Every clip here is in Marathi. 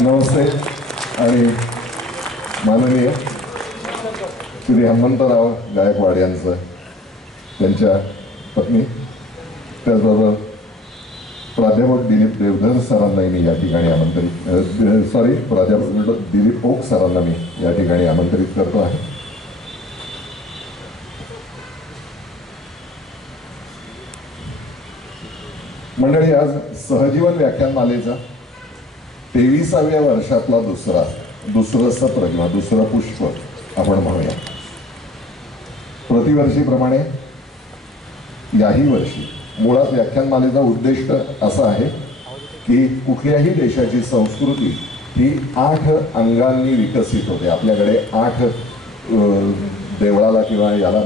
नमस्ते आणि माननीय श्री हनुमंतराव गायकवाड यांचं त्यांच्या पत्नी त्याचबरोबर प्राध्यापक दिलीप देवधर सरांनाही मी या ठिकाणी आमंत्रित प्राध्यापक दिलीप ओक सरांना मी या ठिकाणी आमंत्रित करतो आहे. मंडळी, आज सहजीवन व्याख्यानमालेचा 23व्या वर्षातला दुसरं सत्र किंवा दुसरं पुष्प आपण म्हणूया. प्रतिवर्षीप्रमाणे याही वर्षी मुळात व्याख्यानमालेचा उद्दिष्ट असा आहे की कुठल्याही देशाची संस्कृती ही 8 अंगांनी विकसित होते. आपल्याकडे 8 देवळाला किंवा याला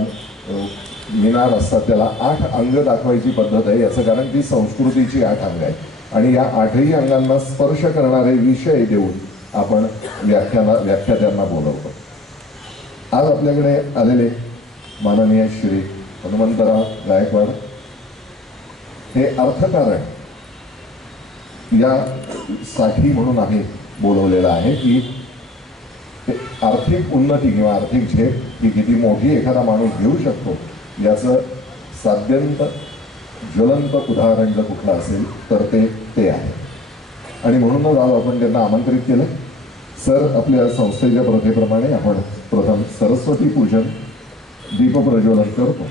मिनार असतात, त्याला 8 अंग दाखवायची पद्धत आहे. याचं कारण ती संस्कृतीची 8 अंग आहे आणि या 8ही अंगांना स्पर्श करणारे विषय देऊन आपण व्याख्यात्यांना बोलवतो. आज आपल्याकडे आलेले माननीय श्री हनुमंतराव गायकवाड हे अर्थकारण यासाठी म्हणून आम्ही बोलवलेलं आहे की आर्थिक उन्नती किंवा आर्थिक झेप ही किती मोठी एखादा माणूस घेऊ शकतो याचं साध्यंत ज्वलंत उदाहरण जर कुठलं असेल तर ते आहे. आणि म्हणूनच आज आपण त्यांना आमंत्रित केलं. सर, आपल्या संस्थेच्या प्रथेप्रमाणे आपण प्रथम सरस्वती पूजन दीपप्रज्वलन करतो.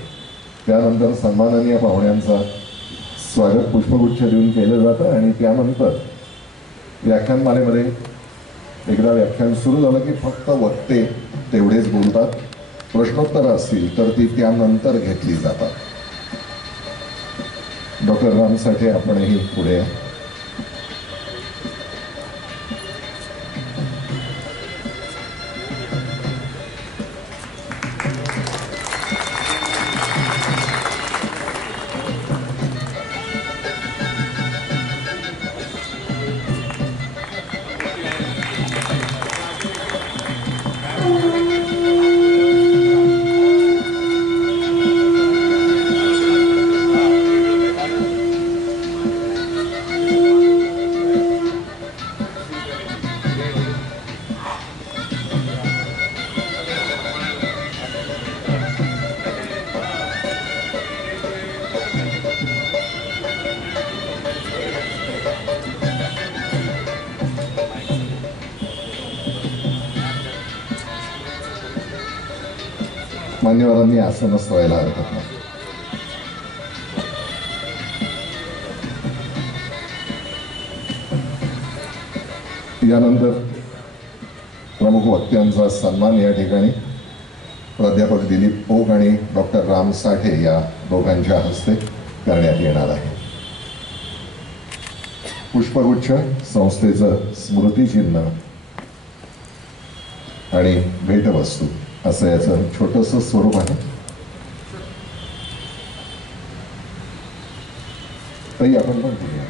त्यानंतर सन्माननीय पाहुण्यांचा स्वागत पुष्पगुच्छ देऊन केलं जातं आणि त्यानंतर व्याख्यानमालेमध्ये एकदा व्याख्यान सुरू झालं की फक्त वक्ते तेवढेच बोलतात. प्रश्नोत्तरं असतील तर ती त्यानंतर घेतली जातात. डॉक्टर राम साठे आपणही पुढे या. मान्यवरांनी आसनस्थ व्हायला हरकत नाही. यानंतर प्रमुख वक्त्यांचा सन्मान या ठिकाणी प्राध्यापक दिलीप ओक आणि डॉक्टर राम साठे या दोघांच्या हस्ते करण्यात येणार आहे. पुष्पगुच्छ, संस्थेचं स्मृतिचिन्ह आणि भेटवस्तू असं याचं छोटंसं स्वरूप आहे. ताई, आपण पण बोलूया.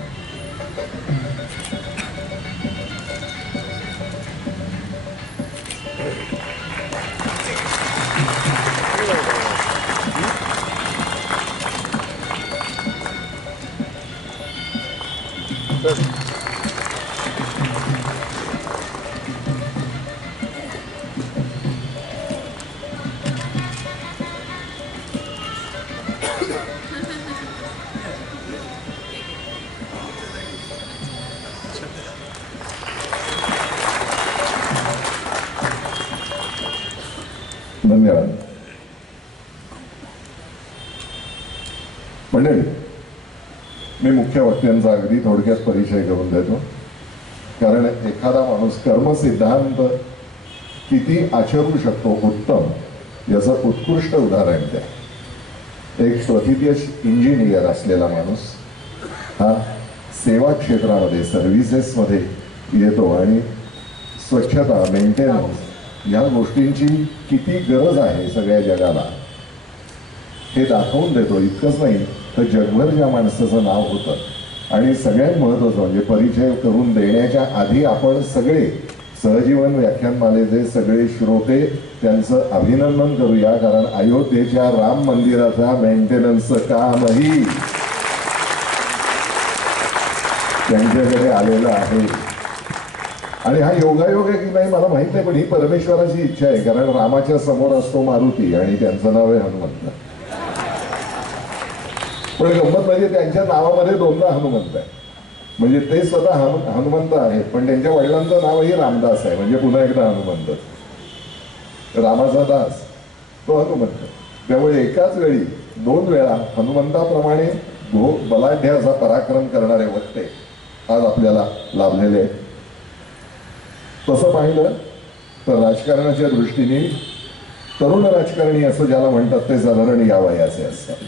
धन्यवाद. मंडळी, मी मुख्य वक्त्यांचा अगदी थोडक्यात परिचय करून देतो, कारण एखादा माणूस कर्मसिद्धांत किती आचरू शकतो उत्तम याचं उत्कृष्ट उदाहरण द्या. एक तृतीय इंजिनियर असलेला माणूस हा सेवा क्षेत्रामध्ये सर्व्हिसेसमध्ये येतो आणि स्वच्छता, मेंटेनन्स या गोष्टींची किती गरज आहे सगळ्या जगाला हे दाखवून देतो. इतकंच नाही तर जगभर ज्या माणसाचं नाव होतं आणि सगळ्यात महत्त्वाचं म्हणजे परिचय करून देण्याच्या आधी आपण सगळे सहजीवन व्याख्यानमालेचे सगळे श्रोते त्यांचं अभिनंदन करूया, कारण अयोध्येच्या राम मंदिराचा मेंटेनन्सचं कामही त्यांच्याकडे आलेलं आहे. आणि हा योगायोग आहे की नाही मला माहित नाही, पण ही परमेश्वराची इच्छा आहे. कारण रामाच्या समोर असतो मारुती आणि त्यांचं नाव आहे हनुमंत. पण गंमत म्हणजे त्यांच्या नावामध्ये दोनदा हनुमंत आहे. म्हणजे ते स्वतः हनुमंत आहेत, पण त्यांच्या वडिलांचं नावही रामदास आहे. म्हणजे पुन्हा एकदा हनुमंत, रामाचा दास तो हनुमंत. त्यामुळे एकाच वेळी दोन वेळा हनुमंताप्रमाणे बलाढ्य असा पराक्रम करणारे वक्ते आज आपल्याला लाभलेले आहेत. तसं पाहिलं तर राजकारणाच्या दृष्टीने तरुण राजकारणी असं ज्याला म्हणतात ते साधारण या वयाचे असतात.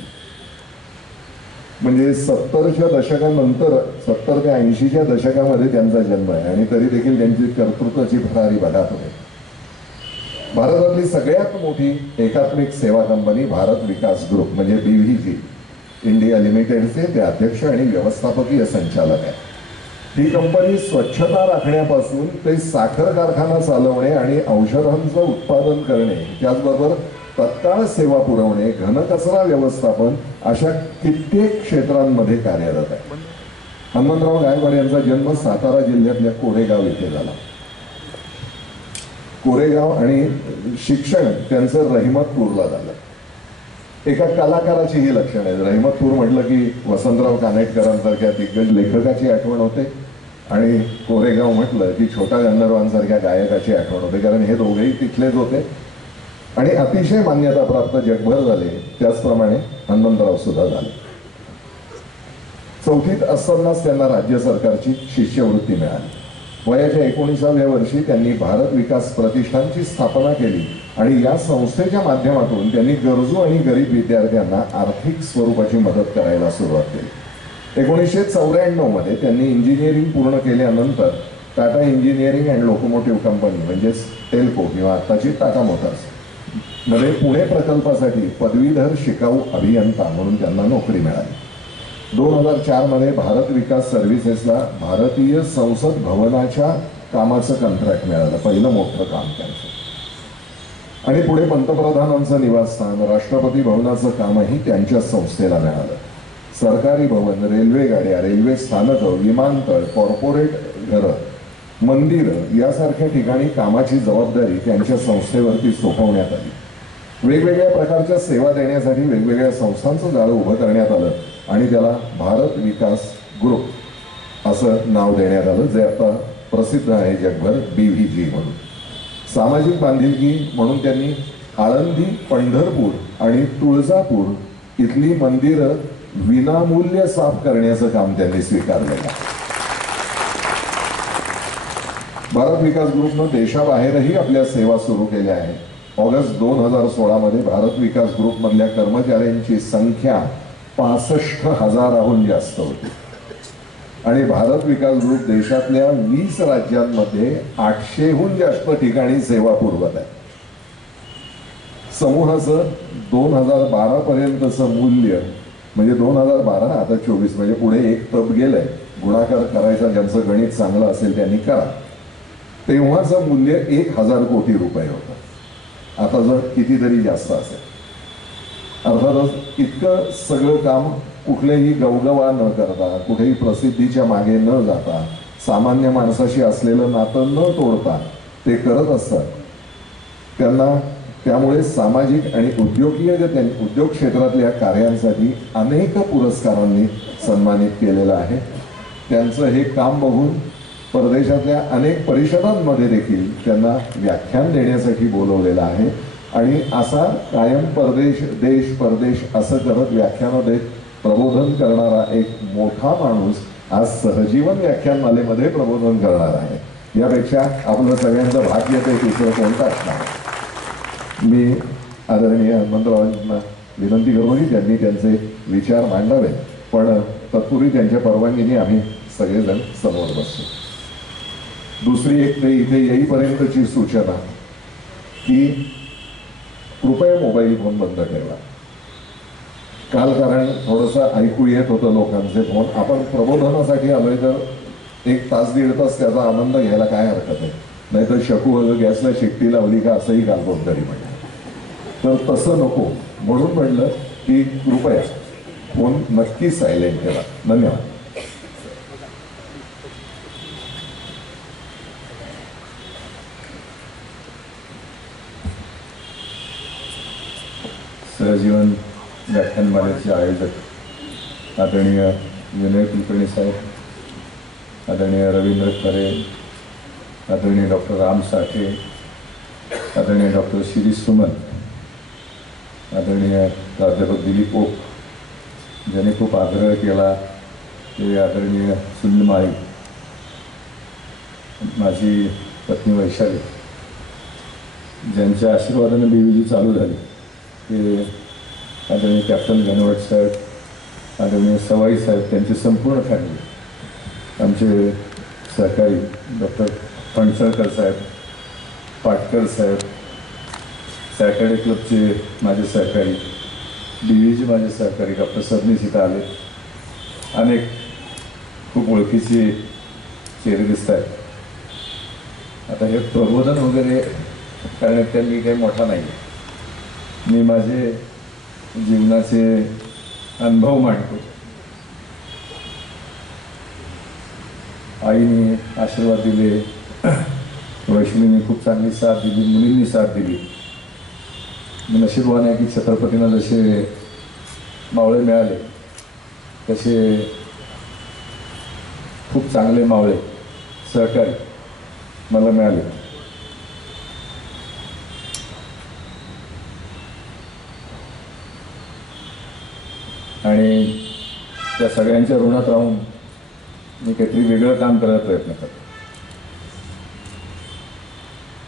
म्हणजे 70च्या दशकानंतर 70 ते 80च्या दशकामध्ये त्यांचा जन्म आहे आणि तरी देखील त्यांची कर्तृत्वाची भरारी बघा तुम्ही. भारतातली सगळ्यात मोठी एकात्मिक सेवा कंपनी भारत विकास ग्रुप म्हणजे BVG इंडिया लिमिटेडचे ते अध्यक्ष आणि व्यवस्थापकीय संचालक आहे. ही कंपनी स्वच्छता राखण्यापासून ते साखर कारखाना चालवणे आणि औषधांचं उत्पादन करणे, त्याचबरोबर तत्काळ सेवा पुरवणे, घनकचरा व्यवस्थापन अशा कित्येक क्षेत्रांमध्ये कार्यरत आहे. हनुमंतराव गायकवाड यांचा जन्म सातारा जिल्ह्यातल्या कोरेगाव इथे झाला. कोरेगाव आणि शिक्षण त्यांचं रहिमतपूरला झालं. एका कलाकाराची ही लक्षण आहे. रहिमतपूर म्हटलं की वसंतराव कानेटकरांसारख्या दिग्गज लेखकाची आठवण होते आणि कोरेगाव म्हटलं की छोटा गंधर्वांसारख्या गायकाची आठवण होते. कारण हे दोघेही तिथलेच होते आणि अतिशय मान्यताप्राप्त जगभर झाले. त्याचप्रमाणे हनुमंतराव सुद्धा झाले. 4थीत असतानाच त्यांना राज्य सरकारची शिष्यवृत्ती मिळाली. वयाच्या 19व्या वर्षी त्यांनी भारत विकास प्रतिष्ठानची स्थापना केली आणि या संस्थेच्या माध्यमातून त्यांनी गरजू आणि गरीब विद्यार्थ्यांना आर्थिक स्वरूपाची मदत करायला सुरुवात केली. 1994 मध्ये त्यांनी इंजिनिअरिंग पूर्ण केल्यानंतर Tata engineering and locomotive company म्हणजेच टेल्को किंवा आत्ताची टाटा मोटर्स मध्ये पुणे प्रकल्पासाठी पदवीधर शिकाऊ अभियंता म्हणून त्यांना नोकरी मिळाली. 2004 मध्ये भारत विकास सर्व्हिसेसला भारतीय संसद भवनाच्या कामाचं कंत्राट मिळालं, पहिलं मोठं काम त्यांचं. आणि पुढे पंतप्रधानांचं निवासस्थान, राष्ट्रपती भवनाचं कामही त्यांच्या संस्थेला मिळालं. सरकारी भवन, रेल्वे गाड्या, रेल्वे स्थानकं, विमानतळ, कॉर्पोरेट घरं, मंदिरं यासारख्या ठिकाणी कामाची जबाबदारी त्यांच्या संस्थेवरती सोपवण्यात आली. वेगवेगळ्या प्रकारच्या सेवा देण्यासाठी वेगवेगळ्या संस्थांचं जाळं उभं करण्यात आलं आणि त्याला भारत विकास ग्रुप असं नाव देण्यात आलं, जे आता प्रसिद्ध आहे जगभर BVG म्हणून. सामाजिक बांधिलकी म्हणून त्यांनी आळंदी, पंढरपूर आणि तुळजापूर इथली मंदिरं विनामूल्य साफ करण्याचं काम त्यांनी स्वीकारलेलं. भारत विकास ग्रुपनं देशाबाहेरही आपल्या सेवा सुरू केल्या आहेत. ऑगस्ट 2016 मध्ये भारत विकास ग्रुप मधल्या कर्मचाऱ्यांची संख्या 65,000हून जास्त होती आणि भारत विकास ग्रुप देशातल्या 20 राज्यांमध्ये 800हून जास्त ठिकाणी सेवा पुरवत आहे. समूहाचं 2012 पर्यंतचं मूल्य म्हणजे 2012 आता 24 म्हणजे पुढे एक तप गेलंय. गुणाकार करायचा ज्यांचं गणित चांगलं असेल त्यांनी करा. तेव्हाचं मूल्य 1,000 कोटी रुपये होतं. आता जर कितीतरी जास्त असेल. अर्थातच इतकं सगळं काम कुठलेही गवगवा न करता, कुठेही प्रसिद्धीच्या मागे न जाता, सामान्य माणसाशी असलेलं नातं न तोडता ते करत असतात. त्यांना त्यामुळे सामाजिक आणि उद्योग क्षेत्रातल्या कार्यांसाठी अनेक पुरस्कारांनी सन्मानित केलेलं आहे. त्यांचं हे काम बघून परदेशातल्या अनेक परिषदांमध्ये देखील त्यांना व्याख्यान देण्यासाठी बोलवलेलं आहे आणि असा कायम परदेश असं करत व्याख्यानं देत प्रबोधन करणारा एक मोठा माणूस आज सहजीवन व्याख्यानमालेमध्ये प्रबोधन करणार आहे. यापेक्षा आपलं सगळ्यांचं भाग्य ते दुसरं कोणतं असणार. मी आदरणीय हनुमंतरावांना विनंती करतो की त्यांनी त्यांचे विचार मांडावे, पण तत्पूर्वी त्यांच्या परवानगीने आम्ही सगळेजण समोर बसतो. दुसरी एक ते इथे येईपर्यंतची सूचना की कृपया मोबाईल फोन बंद ठेवा. काल कारण थोडंसं ऐकू येत होतं लोकांचे फोन. आपण प्रबोधनासाठी आलोय तर 1 तास 1.5 तास त्याचा आनंद घ्यायला काय हरकत आहे. नाहीतर शकू गॅसला शिट्टी लावली का असंही काल कोणतरी म्हणलं. तर तसं नको म्हणून म्हटलं की कृपया फोन नक्की सायलेंट ठेवा. धन्यवाद. सहजीवन व्याख्यानमालेचे आयोजक आदरणीय विनय कुलकर्णी साहेब, आदरणीय रवींद्र खरे, आदरणीय डॉक्टर राम साठे, आदरणीय डॉक्टर शिरीष सुमन, आदरणीय प्राध्यापक दिलीप ओक, ज्याने खूप आग्रह केला ते आदरणीय सुनील माळी, माझी पत्नी वैशाली, ज्यांच्या आशीर्वादाने BVG चालू झाली ते आदरणीय कॅप्टन घनवट साहेब, आदरणीय सवाई साहेब, त्यांची संपूर्ण फॅमिली, आमचे सहकारी डॉक्टर फणसळकर साहेब, पाटकर साहेब, सॅटर्डे क्लबचे माझे सहकारी, BVG माझे सहकारी डॉक्टर सरनीस इथं आले, अनेक खूप ओळखीचे चेहरे दिसत आहेत. आता हे प्रबोधन वगैरे करण्यात त्यांनी काही मोठा नाही, मी माझे जीवनाचे अनुभव मांडतो. आईने आशीर्वाद दिले, वैष्णवीने खूप चांगली साथ दिली, मुलींनी साथ दिली. मी नशीबवान आहे की छत्रपतींना जसे मावळे मिळाले तसे खूप चांगले मावळे सहकारी मला मिळाले. आणि त्या सगळ्यांच्या ऋणात राहून मी काहीतरी वेगळं काम करायचा प्रयत्न करतो.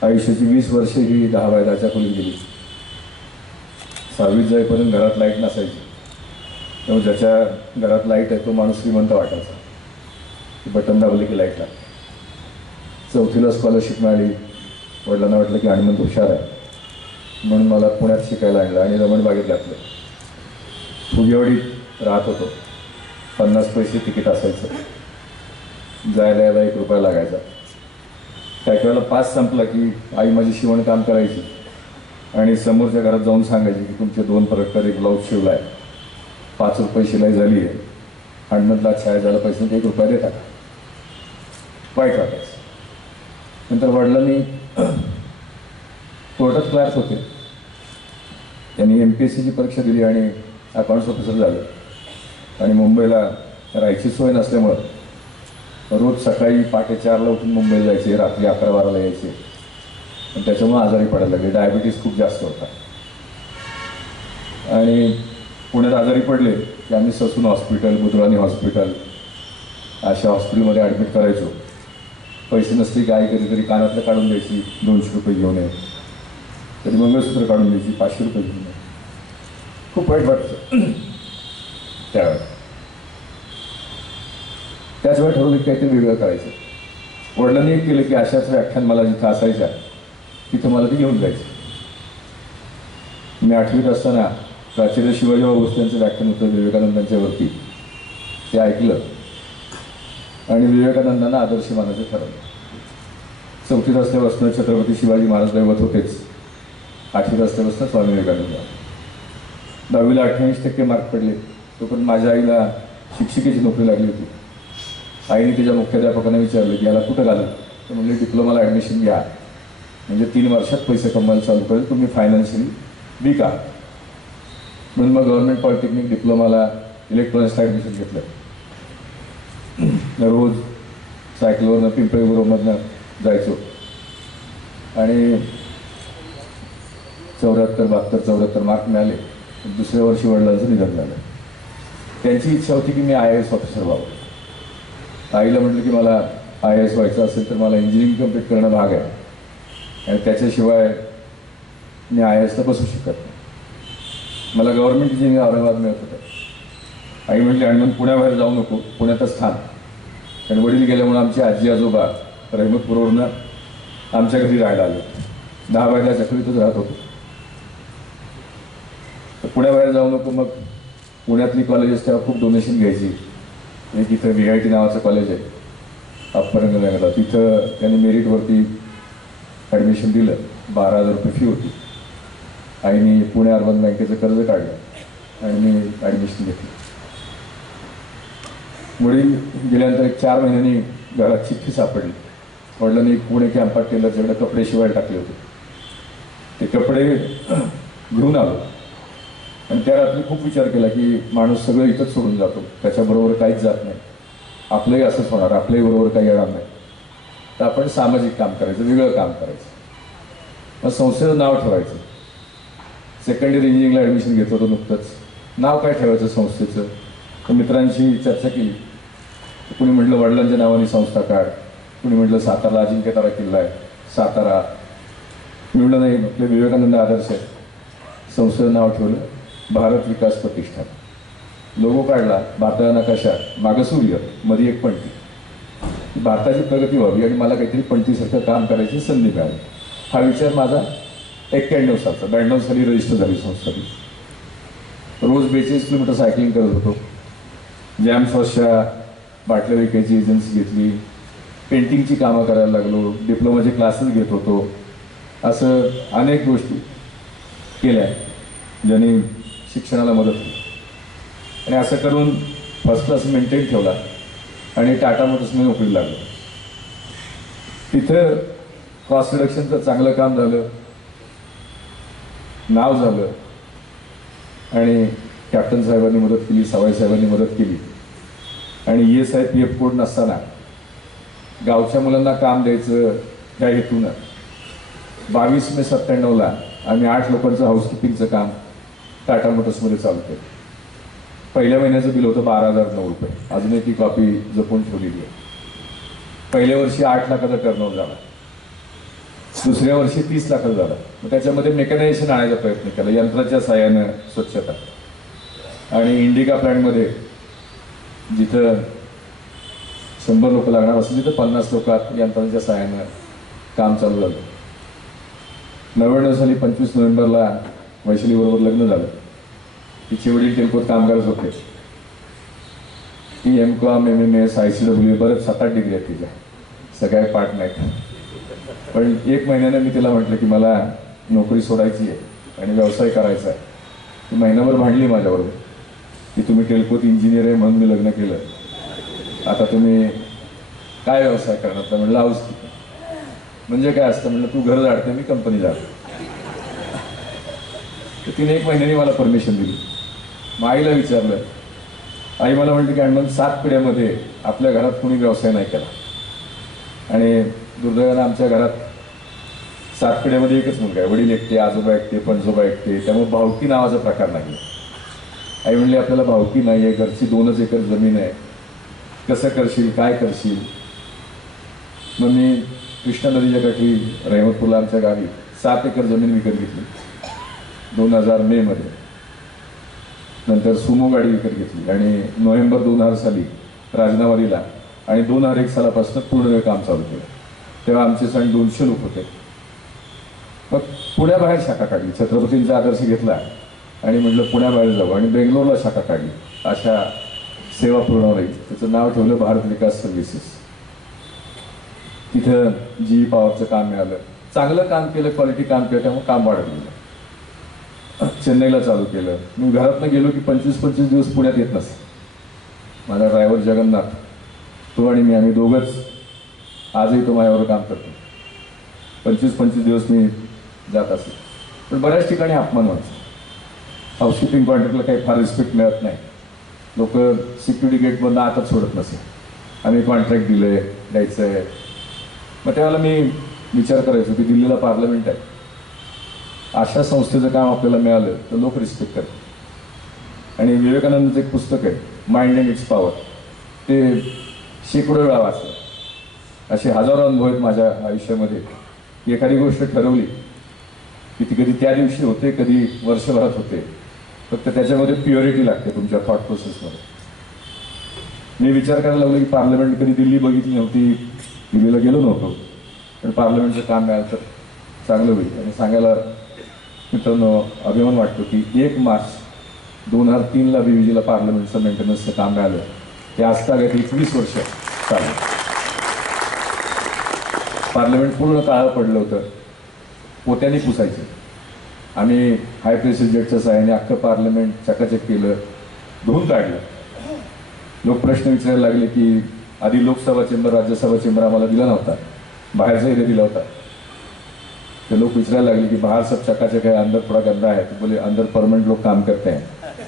आयुष्याची 20 वर्षे ही 10 बाय 10च्या खोलीत गेली. 6वीत जाईपर्यंत घरात लाईट नसायची, तेव्हा ज्याच्या घरात लाईट आहे तो माणूस श्रीमंत वाटायचा, बटन दाबले की लाईट लागते. 4थीला स्कॉलरशिप मिळाली. वडिलांना वाटलं की हनुमंत हुशार आहे म्हणून मला पुण्यात शिकायला आणलं आणि रमणबागेत घातलं. फुगेवाडीत राहत होतो. 50 पैसे तिकीट असायचं, जायला यायला 1 रुपया लागायचा. काही वेळेला पास संपला की आई माझी शिवणकाम करायची आणि समोरच्या घरात जाऊन सांगायची की तुमचे 2 प्रकारे ब्लाऊज शिवला आहे, 5 रुपये शिलाई झाली आहे, हनुमंतला छाया झाला पैसे 1 रुपया देता का. वाईट वाटायचं. नंतर वडिलांनी कोर्टात क्लार्क होते, त्यांनी MPSCची परीक्षा दिली आणि अकाउंट्स ऑफिसर झाले. आणि मुंबईला राहायची सोय नसल्यामुळं रोज सकाळी पहाटे 4ला उठून मुंबईला जायचे, रात्री 11-12ला यायचे. आणि त्याच्यामुळे आजारी पडायला लागले. डायबिटीस खूप जास्त होता आणि पुण्यात आजारी पडले की आम्ही ससून हॉस्पिटल, बुधवानी हॉस्पिटल अशा हॉस्पिटलमध्ये ॲडमिट करायचो. पैसे नसते काय, कधीतरी कानातलं काढून द्यायची, 200 रुपये घेऊन ये, कधी मंगळसूत्र काढून द्यायची, 500 रुपये घेऊन ये. खूप वाईट वाटतं त्यावेळेस. त्याच वेळेला ठरवलं की काहीतरी वेगळं करायचं. वडिलांनी एक केलं की अशाच व्याख्यान मला जिथं असायच्या तिथं मला ते घेऊन जायचं. मी 8वीत असताना प्राचार्य शिवाजीराव भोसलेंचं व्याख्यान होतं विवेकानंदांच्यावरती, ते ऐकलं आणि विवेकानंदांना आदर्श मानायचं ठरवलं. 4थीत असल्यापासून छत्रपती शिवाजी महाराज दैवत होतेच. 8वीत असल्यापासून स्वामी विवेकानंद. 10वीला 98% मार्क पडले. तोपर्यंत माझ्या आईला शिक्षिकेची नोकरी लागली होती. आईने तिच्या मुख्याध्यापकांना विचारलं की याला कुठं घाललं, तर म्हणजे डिप्लोमाला ॲडमिशन घ्या, म्हणजे 3 वर्षात पैसे कमवायला चालू करेल, तुम्ही फायनान्शियली वीक आहात. म्हणून मग गव्हर्नमेंट पॉलिटेक्निक डिप्लोमाला इलेक्ट्रॉनिक्सला ॲडमिशन घेतलं. रोज सायकलवरनं पिंपळी गुरुमधनं जायचो आणि 74-72 मार्क मिळाले. दुसऱ्या वर्षी वडिलांचं निधन झालं. त्यांची इच्छा होती की मी IAS ऑफिसर व्हावं. आईला म्हटलं की मला IAS व्हायचं असेल तर मला इंजिनिअरिंग कम्प्लीट करणं भाग आहे आणि त्याच्याशिवाय मी IASला बसू शकत नाही. मला गव्हर्नमेंट इंजिनिअरिंग औरंगाबाद मिळत होतं. आई म्हटली हनुमंत पुण्याबाहेर जाऊ नको, पुण्यातच थांब. आणि वडील गेल्यामुळे आमचे आजी आजोबा रहमतपूरवरनं आमच्या घरी राहायला आले. 10 बाय 10च्या खोलीतच राहत होतो. तर पुण्याबाहेर जाऊ नको. मग पुण्यातली कॉलेजेस तेव्हा खूप डोनेशन घ्यायची. एक इथं VIT नावाचं कॉलेज आहे अप्परंगला, तिथं त्यांनी मेरिटवरती ॲडमिशन दिलं. 12,000 रुपये फी होती. आईने पुणे अर्बन बँकेचं कर्ज काढलं आणि मी ॲडमिशन घेतली. वडील गेल्यानंतर 4 महिन्यांनी घरात चिठ्ठी सापडली. वडिलांनी पुणे कॅम्पात टेलरच्याकडे कपडे शिवायला टाकले होते. ते कपडे घेऊन आलो आणि त्या रात्री खूप विचार केला की माणूस सगळं इथंच सोडून जातो, त्याच्याबरोबर काहीच जात नाही, आपलंही असंच होणार, आपल्याही बरोबर काही येणार नाही, तर आपण सामाजिक काम करायचं, वेगळं काम करायचं. मग संस्थेचं नाव ठेवायचं. सेकंड इयर इंजिनिअरिंगला ॲडमिशन घेत होतो नुकतंच. नाव काय ठेवायचं संस्थेचं? तर मित्रांशी चर्चा केली. कुणी म्हटलं वडिलांच्या नावाने संस्था काढ, कुणी म्हटलं सातारा अजिंक्यतारा किल्ला आहे सातारा. मी म्हटलं नाही, आपले विवेकानंद आदर्श आहे. संस्थेचं नाव ठेवलं भारत विकास प्रतिष्ठान. लोगो काढला, भारताचा नकाशा, मागं सूर्य, मध्ये एक पणती. भारताची प्रगती व्हावी आणि मला काहीतरी पणतीसारखं काम करायची संधी मिळाली. हा विचार माझा 91 सालचा. 92 साली रजिस्टर झाली संस्था. रोज 42 किलोमीटर सायकलिंग करत होतो. जॅम सॉसच्या बाटल्या विकायची एजन्सी घेतली, पेंटिंगची कामं करायला लागलो, डिप्लोमाचे क्लासेस घेत होतो. असं अनेक गोष्टी केल्या ज्याने शिक्षणाला मदत केली. आणि असं करून फर्स्ट क्लास मेंटेन ठेवला आणि टाटा मोटर्समध्ये नोकरीला लागलो. तिथं कॉस्ट रिडक्शनचं चांगलं काम झालं, नाव झालं आणि कॅप्टन साहेबांनी मदत केली, सवाई साहेबांनी मदत केली. आणि ESI PF कोड नसताना गावच्या मुलांना काम द्यायचं त्या हेतूनं 22 मे 97ला आम्ही 8 लोकांचं हाऊसकीपिंगचं काम टाटा मोटर्समध्ये चालू केलं. पहिल्या महिन्याचं बिल होतं 12,009 रुपये. अजूनही ती कॉपी जपून ठेवलेली आहे. पहिल्या वर्षी 8 लाखाचा टर्नओव्हर झाला, दुसऱ्या वर्षी 30 लाखाचा झाला. मग त्याच्यामध्ये मेकॅनायझेशन आणायचा प्रयत्न केला, यंत्राच्या साहाय्यानं स्वच्छता. आणि इंडिका प्लॅन्टमध्ये जिथं 100 लोक लागणार असेल तिथं 50 लोकात यंत्रांच्या साहाय्यानं काम चालू झालं. 99 साली 25 नोव्हेंबरला वैशालीबरोबर लग्न झालं. तिचे वडील टेल्कोत कामगारच होते. ती MCOM MMS ICW बरेच 7-8 डिग्री आहेत तिच्या, सगळ्या पाठ नाहीत. पण 1 महिन्यानं मी तिला म्हटलं की मला नोकरी सोडायची आहे आणि व्यवसाय करायचा आहे. ती महिनाभर भांडली माझ्याबरोबर की तुम्ही टेल्कोत इंजिनियर आहे म्हणून मी लग्न केलं, आता तुम्ही काय व्यवसाय करणार? तर म्हणलं हाऊसकीपिंग. म्हणजे काय असतं? म्हणलं तू घर झाडते, मी कंपनी झाडते. तर तिने 1 महिन्याने मला परमिशन दिली. मग आईला विचारलं. आई मला म्हटली की अण्णा 7 पिढ्यामध्ये आपल्या घरात कोणी व्यवसाय नाही केला. आणि दुर्दैवानं आमच्या घरात 7 पिढ्यामध्ये एकच मुलगा आहे. वडील एकटे, आजोबा एकटे, पणजोबा एकटे. त्यामुळे भावकी नावाचा प्रकार नाही. आई म्हणली आपल्याला भावकी नाही आहे, घरची 2च एकर जमीन आहे, कसं करशील, काय करशील? मग मी कृष्णा नदीच्या काठी रहमतपूरला आमच्या गावी 7 एकर जमीन विकत घेतली 2000 मे मध्ये. नंतर सुमो गाडी विकत घेतली आणि नोव्हेंबर 2000 साली राजनावारीला आणि 2001 सालापासून पूर्ण वेळ काम चालू केलं. तेव्हा आमचे सण 200 लोक होते. मग पुण्याबाहेर शाखा काढली, छत्रपतींचा आदर्श घेतला आणि म्हटलं पुण्याबाहेर जाऊ आणि बेंगलोरला शाखा काढली. अशा सेवा पुरवणारी, त्याचं नाव ठेवलं भारत विकास सर्व्हिसेस. तिथं GE पॉवरचं काम मिळालं. चांगलं काम केलं, क्वालिटी काम केलं, त्यामुळे काम वाढत गेलं. चेन्नईला चालू केलं. मी घरातनं गेलो की 25-25 दिवस पुण्यात येत नसे. माझा ड्रायव्हर जगन्नाथ, तो आणि मी, आम्ही दोघंच आजही तो माझ्यावर काम करतो. 25-25 दिवस मी जात असे. पण बऱ्याच ठिकाणी अपमान व्हायचा. हाऊसकीपिंग कॉन्ट्रॅक्टला काही फार रिस्पेक्ट मिळत नाही. लोक सिक्युरिटी गेटमधून आताच सोडत नसे. आम्ही कॉन्ट्रॅक्ट दिलं आहे, द्यायचं आहे. मग त्यावेळेला मी विचार करायचो की दिल्लीला पार्लमेंट आहे, अशा संस्थेचं काम आपल्याला मिळालं तर लोक रिस्पेक्ट करतात. आणि विवेकानंदचं एक पुस्तक आहे माइंड अँड इट्स पॉवर, ते शेकडो वेळा वाचलं. असे हजारो अनुभव आहेत माझ्या आयुष्यामध्ये की एखादी गोष्ट ठरवली की ती कधी त्या दिवशी होते, कधी वर्षभरात होते. फक्त त्याच्यामध्ये प्युरिटी लागते तुमच्या थॉट प्रोसेसमध्ये. मी विचार करायला लागलो की पार्लमेंट कधी दिल्ली बघितली नव्हती, दिल्लीला गेलो नव्हतो, पण पार्लमेंटचं काम मिळालं तर चांगलं होईल. आणि सांगायला मित्रांनो अभिमान वाटतो की 1 मार्च 2003ला BVGला पार्लमेंटचं मेंटेनन्सचं काम मिळालं. ते आजतागत 21 वर्ष चालू. पार्लमेंट पूर्ण काळं पडलं होतं, पोत्याने पुसायचे. आम्ही हाय प्रेशर जेटच्या सहाय्याने अख्खं पार्लमेंट चकाचक केलं, धुवून काढलं. लोक प्रश्न विचारायला लागले की आधी लोकसभा चेंबर, राज्यसभा चेंबर आम्हाला दिला नव्हता, बाहेरचा एरिया दिला होता. तो लोग विचारायला लागले की बाहर सब चकाचक है, अंदर थोड़ा गंदा है. तो बोले अंदर परमानेंट लोग काम करते हैं,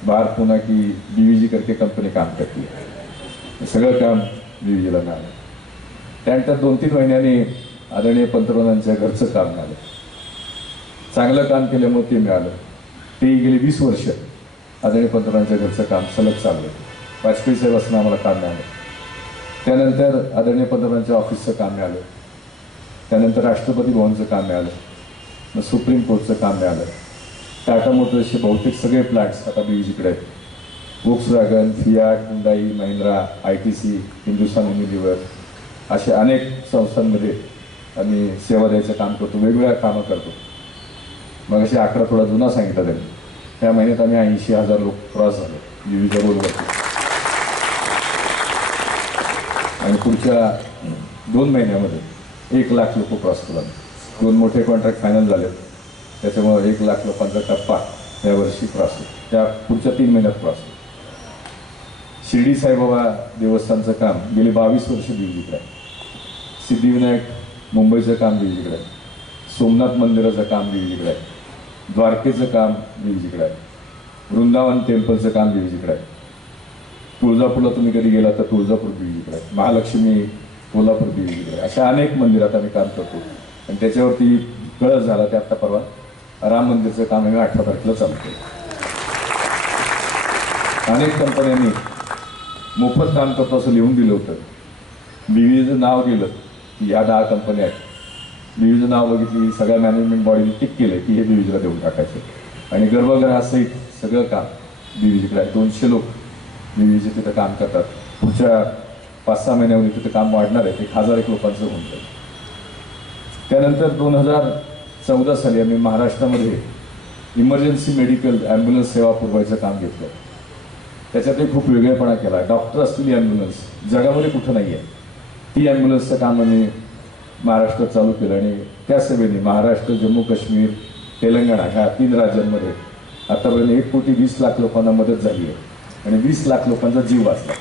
बाहर पुन्हा की बीवीजी करके कंपनी काम करते है. सगळं काम बीवीजीला मिळालं. त्यानंतर 2-3 महिन्यांनी आदरणीय पंतप्रधानांच्या घरचं काम मिळालं. चांगलं काम केल्यामुळे ते मिळालं. ते गेली 20 वर्ष आदरणीय पंतप्रधानांच्या घरचं काम सलग चाललं. वाजपेयी साहेब असताना आम्हाला काम मिळालं. त्यानंतर आदरणीय पंतप्रधानांच्या ऑफिसचं काम मिळालं. त्यानंतर राष्ट्रपती भवनचं काम मिळालं. मग सुप्रीम कोर्टचं काम मिळालं. टाटा मोटर्सचे बहुतेक सगळे प्लॅट्स आता बीवीजीकडे आहेत. Volkswagen, Fiat, Hyundai, Mahindra, ITC, Hindustan Unilever अशा अनेक संस्थांमध्ये आम्ही सेवा द्यायचं काम करतो, वेगवेगळ्या कामं करतो. मग असे आकडा थोडा जुना सांगितला त्यांनी. त्या महिन्यात आम्ही 80,000 लोक क्रॉस झालो बीवीच्या रोलवरती. आणि पुढच्या 2 महिन्यामध्ये 1 लाख लोक क्रॉस केला. 2 मोठे कॉन्ट्रॅक्ट फायनल झाले, त्याच्यामुळे 1 लाख लोकांचा टप्पा यावर्षी क्रॉस होतो. त्या पुढच्या 3 महिन्यात क्रॉस होतो. शिर्डी साईबाबा देवस्थानचं काम गेले 22 वर्ष बीवीजीकडे आहे. सिद्धिविनायक मुंबईचं काम बीवीजीकडे आहे. सोमनाथ मंदिराचं काम बीवीजीकडे आहे. द्वारकेचं काम बीवीजीकडे आहे. वृंदावन टेम्पलचं काम बीवीजीकडे आहे. तुळजापूरला तुम्ही कधी गेला तर तुळजापूर बीवीजीकडे आहे. महालक्ष्मी कोल्हापूर बीवीजीकडे आहे. अशा अनेक मंदिरात आम्ही काम करतो. आणि त्याच्यावरती कळस झाला ते आत्ता परवा राम मंदिरचं काम आम्ही 18 तारखेला चालू केलं. अनेक कंपन्यांनी मोफत काम करतो असं लिहून दिलं होतं. बीवीचं नाव दिलं की ह्या 10 कंपन्या आहेत. बीवीचं नाव बघितली, सगळ्या मॅनेजमेंट बॉडीने टिक केलं की हे बीवीजीला देऊन टाकायचं. आणि गर्भगृहासहित सगळं काम बीवीजीकडे आहे. 200 लोक बीवीजी तिथं काम करतात. पुढच्या 5-6 महिन्यामध्ये तिथं काम वाढणार आहे. 1001 लोकांचं होऊन जाईल. त्यानंतर 2014 साली आम्ही महाराष्ट्रामध्ये इमर्जन्सी मेडिकल ॲम्ब्युलन्स सेवा पुरवायचं काम घेतलं. त्याच्यातही खूप वेगळेपणा केला. डॉक्टर असलेली ॲम्ब्युलन्स जगामध्ये कुठं नाही आहे. ती ॲम्ब्युलन्सचं काम आम्ही महाराष्ट्रात चालू केलं. आणि त्या सेवेने महाराष्ट्र, जम्मू काश्मीर, तेलंगणा ह्या 3 राज्यांमध्ये आतापर्यंत 1,20,00,000 लोकांना मदत झाली आहे. आणि 20 लाख लोकांचा जीव वाचला.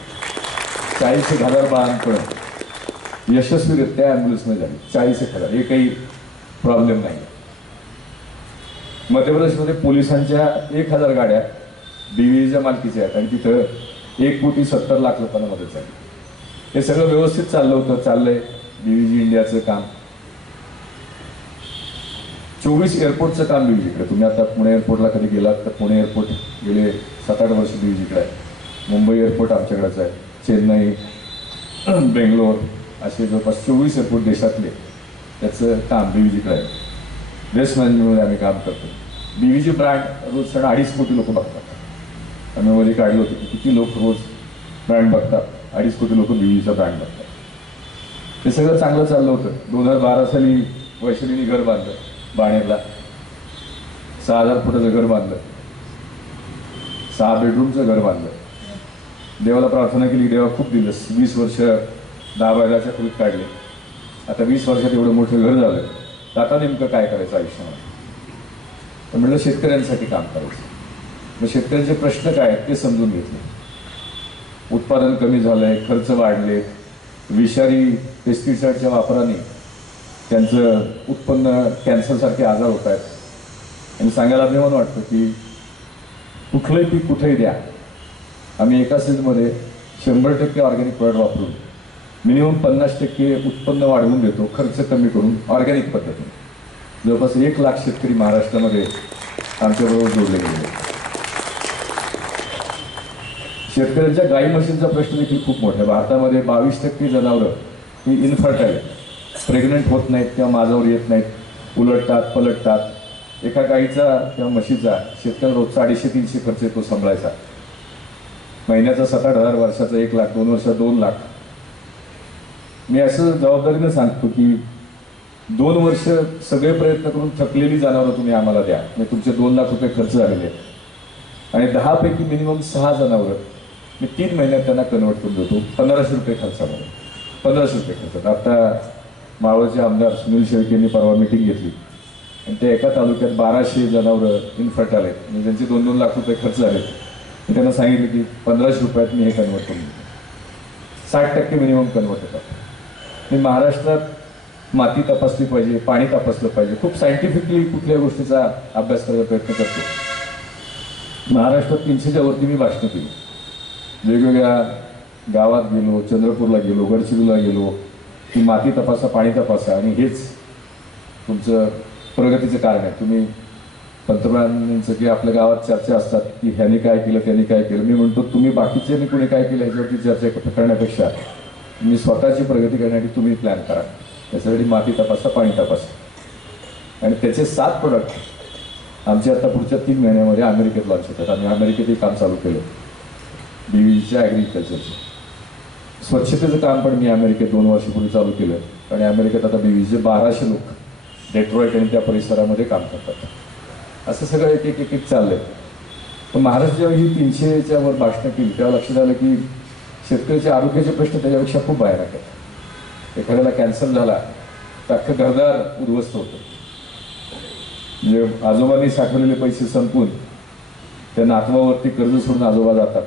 40,000 बाळांपण यशस्वीरित्या ॲम्ब्युलन्समध्ये झाली. 40,000, हे काही प्रॉब्लेम नाही. मध्य प्रदेशमध्ये पोलिसांच्या 1,000 गाड्या बीवीजीच्या मालकीच्या आहेत आणि तिथं 1,70,00,000 लोकांना मदत झाली. हे सगळं व्यवस्थित चाललं होतं, चाललंय बीवीजी इंडियाचं काम. 24 एअरपोर्टचं काम बीवीजीकडे. तुम्ही आता पुणे एअरपोर्टला कधी गेलात तर पुणे एअरपोर्ट गेले 7-8 वर्ष बीवीजीकडे आहे. मुंबई एअरपोर्ट आमच्याकडेच आहे. चेन्नई, बेंगलोर असे जवळपास 24 एअरपोर्ट देशातले त्याचं काम बीवीजीकडे आहे. वेस्ट मॅनेजमेंटमध्ये आम्ही काम करतो. बीवीजी ब्रँड रोज 2.5 कोटी लोक बघतात. आम्ही मध्ये काढलं होतं की किती लोक रोज ब्रँड बघतात. 2.5 कोटी लोक बीवीजीचा ब्रँड बघतात. हे सगळं चांगलं चाललं होतं. 2012 साली वैशालीने घर बांधलं बाणेरला. 6,000 फुटाचं घर बांधलं. 6 बेडरूमचं घर बांधलं. देवाला प्रार्थना केली, देवा खूप दिलंस. 20 वर्ष 10 बायलाच्या खोलीत काढले. आता 20 वर्षात एवढं मोठं घर झालं तर आता नेमकं काय करायचं आयुष्यामध्ये. तर म्हटलं शेतकऱ्यांसाठी काम करायचं. मग शेतकऱ्यांचे प्रश्न काय आहेत ते समजून घेतले. उत्पादन कमी झालंय, खर्च वाढले, विषारी पेस्टिसाईडच्या वापराने त्यांचं उत्पन्न कॅन्सरसारखे आजार होत आहेत. आणि सांगायला अभिमान वाटतं की कुठलंही पीक कुठेही द्या, आम्ही एका सीजनमध्ये 100% ऑर्गॅनिक प्रोडक्ट वापरून मिनिमम 50% उत्पन्न वाढवून देतो, खर्च कमी करून ऑर्गॅनिक पद्धतीने. जवळपास 1 लाख शेतकरी महाराष्ट्रामध्ये आमच्याबरोबर जोडले गेले. शेतकऱ्यांच्या गाई म्हशींचा प्रश्न देखील खूप मोठा आहे. भारतामध्ये 22% जनावरं ही इनफर्टाईल, प्रेग्नंट होत नाहीत किंवा माझ्यावर येत नाहीत, उलटतात पलटतात. एका गाईचा किंवा म्हशीचा शेतकऱ्याला रोजचा 250-300 खर्च येतो सांभाळायचा. महिन्याचा 7-8 हजार, वर्षाचा 1 लाख, 2 वर्षात 2 लाख. मी असं जबाबदारीनं सांगतो की 2 वर्ष सगळे प्रयत्न करून थकलेली जनावरं तुम्ही आम्हाला द्या, म्हणजे तुमचे 2 लाख रुपये खर्च झालेले आहेत. आणि 10 पैकी मिनिमम 6 जनावरं मी 3 महिन्यात त्यांना कन्वर्ट करून देतो 1,500 रुपये खर्चामध्ये. 1,500 रुपये खर्च. आता मावळचे आमदार सुनील शेळके यांनी परवा मिटिंग घेतली आणि त्या एका तालुक्यात 1200 जनावरं इनफर्टाईल आहेत, म्हणजे त्यांचे 2-2 लाख रुपये खर्च झाले. मी त्यांना सांगितलं की 1,500 रुपयात मी हे कन्वर्ट करून देतो. 60% मिनिमम कन्वर्ट होतात. मी महाराष्ट्रात माती तपासली पाहिजे, पाणी तपासलं पाहिजे. खूप सायंटिफिकली कुठल्या गोष्टीचा अभ्यास करायचा प्रयत्न करतो. महाराष्ट्रात 300च्या वरती मी भाषणं केली. वेगवेगळ्या गावात गेलो, चंद्रपूरला गेलो, गडचिरोलीला गेलो, की माती तपासा, पाणी तपासा, आणि हेच तुमचं प्रगतीचं कारण आहे. तुम्ही पंतप्रधानांचं की आपल्या गावात चर्चा असतात की ह्याने काय केलं, त्याने काय केलं. मी म्हणतो तुम्ही बाकीच्यांनी कोणी काय केलं ह्याच्यावरती चर्चा करण्यापेक्षा तुम्ही स्वतःची प्रगती करण्यासाठी तुम्ही प्लॅन करा. त्याच्यासाठी माती तपासा, पाणी तपासा. आणि त्याचे 7 प्रोडक्ट आमचे आता पुढच्या 3 महिन्यामध्ये अमेरिकेत लॉन्च होतात. आम्ही अमेरिकेतही काम चालू केलं BVGच्या ॲग्रिकल्चरचं. स्वच्छतेचं काम पण मी अमेरिकेत 2 वर्षापूर्वी चालू केलं. आणि अमेरिकेत आता BVGचे 1200 लोक डेट्रॉईट आणि त्या परिसरामध्ये काम करतात. असं सगळं एक चाललंय. पण महाराष्ट्र जेव्हा ही 300च्या वर भाषणं केली तेव्हा लक्षात आलं की शेतकऱ्याचे आरोग्याचे प्रश्न त्याच्यापेक्षा खूप भयानक आहेत. एखाद्याला कॅन्सर झाला तर अख्खं घरदार उद्ध्वस्त होतं. म्हणजे आजोबांनी साठवलेले पैसे संपून त्या नातवावरती कर्ज सोडून आजोबा जातात.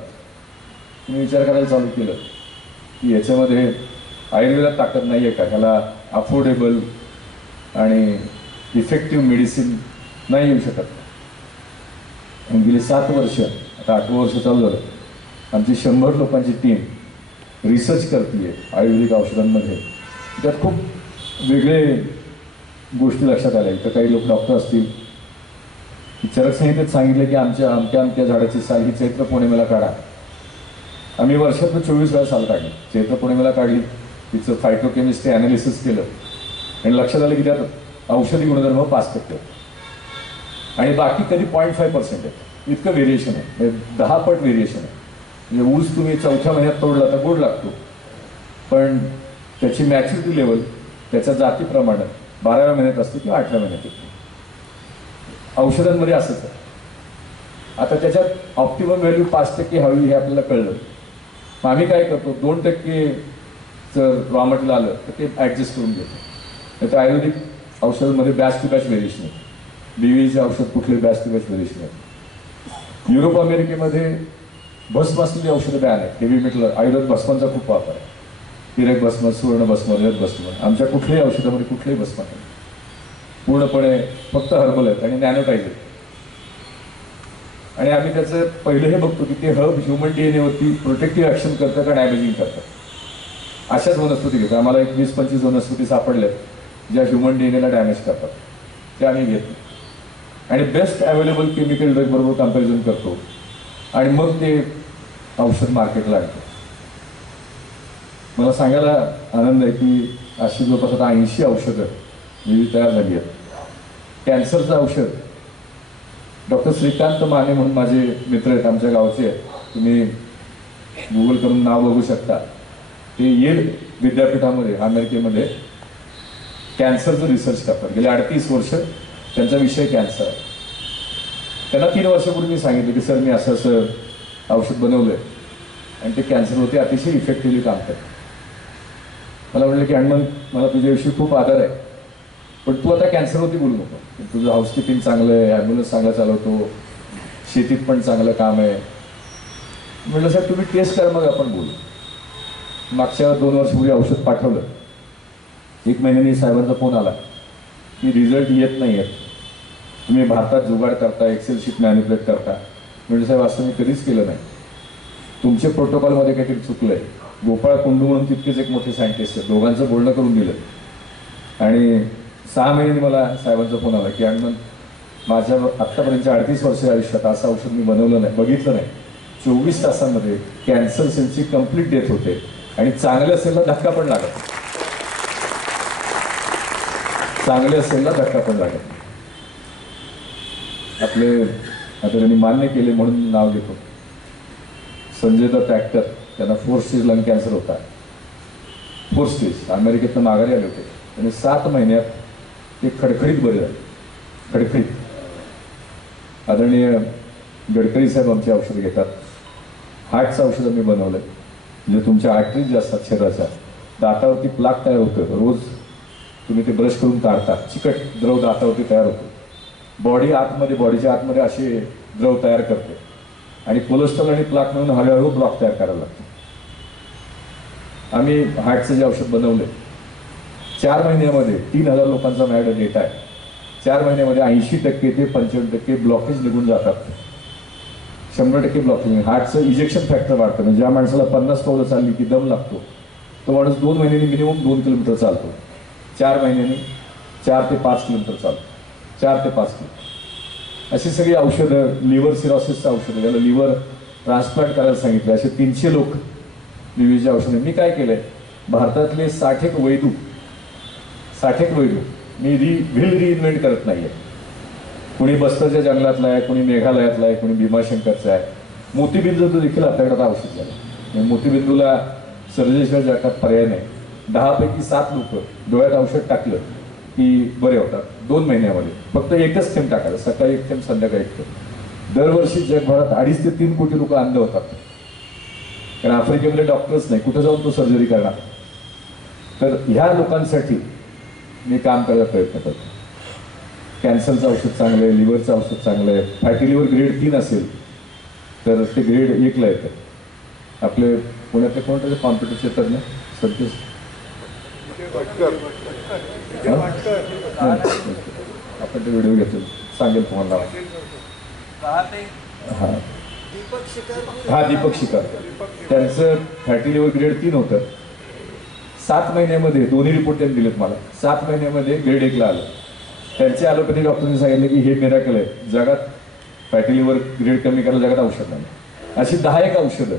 तुम्ही विचार करायला चालू केलं की याच्यामध्ये आयुर्वेदात ताकद नाही आहे का, ह्याला अफोर्डेबल आणि इफेक्टिव्ह मेडिसिन नाही येऊ शकत. आणि गेली 7 वर्ष, आता 8वं वर्ष चालू झालं, आमची 100 लोकांची टीम रिसर्च करते आयुर्वेदिक औषधांमध्ये. त्यात खूप वेगळे गोष्टी लक्षात आल्या. इथं काही लोक डॉक्टर असतील, चरक संहितेत सांगितलं की अमक्या झाडाची साल ही चैत्र पौर्णिमेला काढा. आम्ही वर्षातून 24 वेळा साल काढली. चैत्र पौर्णिमेला काढली, तिचं फायटोकेमिस्ट्री ॲनालिसिस केलं आणि लक्षात आलं की त्यात औषधी गुणधर्म 5% आणि बाकी कधी 0.5% आहे. इतकं व्हेरिएशन आहे, 10 पट व्हेरिएशन आहे. म्हणजे ऊस तुम्ही 4थ्या महिन्यात तोडला तर गोड लागतो, पण त्याची मॅच्युरिटी लेवल त्याच्या जातीप्रमाणे 12व्या महिन्यात असते किंवा 8व्या महिन्यात येते. औषधांमध्ये असंच आहे. आता त्याच्यात ऑप्टिमम व्हॅल्यू 5% हवी हे आपल्याला कळलं. मग आम्ही काय करतो, 2% जर रॉ मटेरियल आलं तर ते ॲडजस्ट करून घेतो. नाही तर आयुर्वेदिक औषधांमध्ये बॅच टू बॅच व्हेरिएशन आहे. BVGचे औषध कुठले बॅच टू बॅच व्हेरिएशन आहे. युरोप अमेरिकेमध्ये भस्म असलेली औषधं बॅन आहेत. हेवी मेटल आयुर्वेद भस्मांचा खूप वापर आहे. तिरक भस्म, सुवर्ण भस्म, रजत भस्म. आमच्या कुठल्याही औषधामध्ये कुठलेही भस्म नाही, पूर्णपणे फक्त हर्बल आहेत आणि नॅनोटाईज आहेत. आणि आम्ही त्याचं पहिलं हे बघतो की ते हर्ब ह्युमन DNA वरती प्रोटेक्टिव्ह ॲक्शन करतं का डॅमेजिंग करतं. अशाच वनस्पती घेतो. आम्हाला 20-25 वनस्पती सापडल्यात ज्या ह्युमन DNA ला डॅमेज करतात, ते आम्ही घेतो आणि बेस्ट अवेलेबल केमिकल ड्रग बरोबर कम्पॅरिझन करतो आणि मग ते औषध मार्केटला आणतो. मला सांगायला आनंद आहे की अशी जवळपास आता 80 औषधं विविध तयार झाली आहेत. कॅन्सरचं औषध डॉक्टर श्रीकांत माने म्हणून माझे मित्र आहेत, आमच्या गावचे. तुम्ही गुगल करून नाव बघू शकता. ते येल विद्यापीठामध्ये अमेरिकेमध्ये कॅन्सरचं रिसर्च करतात. गेले 38 वर्ष त्यांचा विषय कॅन्सर आहे. त्यांना 3 वर्षापूर्वी मी सांगितलं की सर मी असं औषध बनवलं आहे आणि ते कॅन्सरवरती अतिशय इफेक्टिव्हली काम करतं. मला म्हटलं की हनुमंत, मला तुझ्याविषयी खूप आदर आहे, पण तू आता कॅन्सरवरती बोलू नको. तुझं हाऊसकीपिंग चांगलं आहे, ॲम्ब्युलन्स चांगला चालवतो, शेतीत पण चांगलं काम आहे. म्हटलं साहेब तुम्ही टेस्ट करा मग आपण बोलू. मागच्या 2 वर्षापूर्वी औषध पाठवलं. 1 महिन्याने साहेबांचा फोन आला की रिझल्ट येत नाही आहेत, तुम्ही भारतात जुगाड करता, एक्सेल शीट मॅन्युप्युलेट करता. म्हणजे साहेब असं मी कधीच केलं नाही, तुमचे प्रोटोकॉलमध्ये काहीतरी चुकलं आहे. गोपाळ कुंडू म्हणून तितकेच एक मोठे सायंटिस्ट आहेत, दोघांचं बोलणं करून दिलं आणि 6 महिन्यांनी मला साहेबांचा फोन आला की हनुमंत माझ्या आत्तापर्यंत 38 वर्ष आयुष्यात असं औषध मी बनवलं नाही, बघितलं नाही. 24 तासांमध्ये कॅन्सर सेलची कंप्लीट डेथ होते आणि चांगल्या सेलला धक्का पण लागत, चांगल्या सेलला धक्का पण लागत. आपले आता त्यांनी मान्य केले म्हणून नाव घेतो, संजय दत्त ॲक्टर, त्यांना 4 स्टेज लंग कॅन्सर होता. 4 स्टेज. अमेरिकेतनं माघारी आले होते. आणि 7 महिन्यात ते खडखडीत बरे झाले, खडखडीत. आदरणीय गडकरी साहेब आमची औषधं घेतात. हार्टचं औषध मी बनवलं आहे, म्हणजे तुमच्या आर्टरीज जे असतात शरीराच्या, दातावरती प्लाक तयार होतं. रोज तुम्ही ते ब्रश करून काढता, चिकट द्रव दातावरती तयार होतो. बॉडीच्या आतमध्ये असे द्रव तयार करते आणि कोलेस्ट्रॉल आणि प्लाक मिळून हळूहळू ब्लॉक तयार करायला लागतो. आम्ही हार्टचं जे औषध बनवलं 4 महिन्यामध्ये 3000 लोकांचा माझ्याकडे डेटा आहे. 4 महिन्यामध्ये 80% ते 95% ब्लॉकेज निघून जातात. 100% ब्लॉकेज. हार्टचं इजेक्शन फॅक्टर वाढतं. म्हणजे ज्या माणसाला 50 पावलं चालली की दम लागतो, तो माणूस 2 महिन्यांनी मिनिमम 2 किलोमीटर चालतो. 4 महिन्यांनी 4 ते 5 किलोमीटर चालतो. 4 ते 5 किलोमीटर. अशी सगळी औषधं, लिव्हर सिरोसिसचं औषधं, त्याला लिव्हर ट्रान्सप्लांट करायला सांगितलं, असे 300 लोक विविध औषधं. मी काय केलंय, भारतातले 60 वैदू मी व्हील रिइन्व्हेंट करत नाहीये. कुणी बस्तरच्या जंगलातला आहे, कुणी मेघालयातला आहे, कुणी भीमाशंकरचा आहे. मोतीबिंदू देखील आपल्याकडे आता औषध झालं. मोतीबिंदूला सर्जरीशिवाय जगात पर्याय नाही. 10 पैकी 7 लोक डोळ्यात औषध टाकलं की बरे होतात 2 महिन्यामध्ये. फक्त एकच थेंब टाकायचं, सकाळी 1 थेंब, संध्याकाळी 1 थेंब. दरवर्षी जगभरात 2.5 ते 3 कोटी लोक अंध होतात. कारण आफ्रिकेमध्ये डॉक्टर्स नाही, कुठं जाऊन तो सर्जरी करणार. तर ह्या लोकांसाठी मी काम करायचा प्रयत्न करतो. कॅन्सरचं औषध चांगलं आहे, लिव्हरचं औषध चांगलं आहे. फॅटी लिव्हर ग्रेड 3 असेल तर ते ग्रेड 1ला येतं. आपले पुण्यातले कोणतरी कॉम्प्युटरचे तज्ञ सध्या आपण ते व्हिडिओ घेतो, सांगेल तुम्हाला. हां, दीपक शिकार. त्यांचं फॅटी लिव्हर ग्रेड 3 होतं. 7 महिन्यामध्ये दोन्ही रिपोर्ट त्यांनी दिलेत मला. 7 महिन्यामध्ये ग्रेड 1ला आलं. त्यांच्या ॲलोपॅथी डॉक्टरने सांगितलं की हे मिराकल आहे, जगात फॅटी लिव्हर ग्रेड कमी करायला जगात औषध नाही. अशी 10 औषधं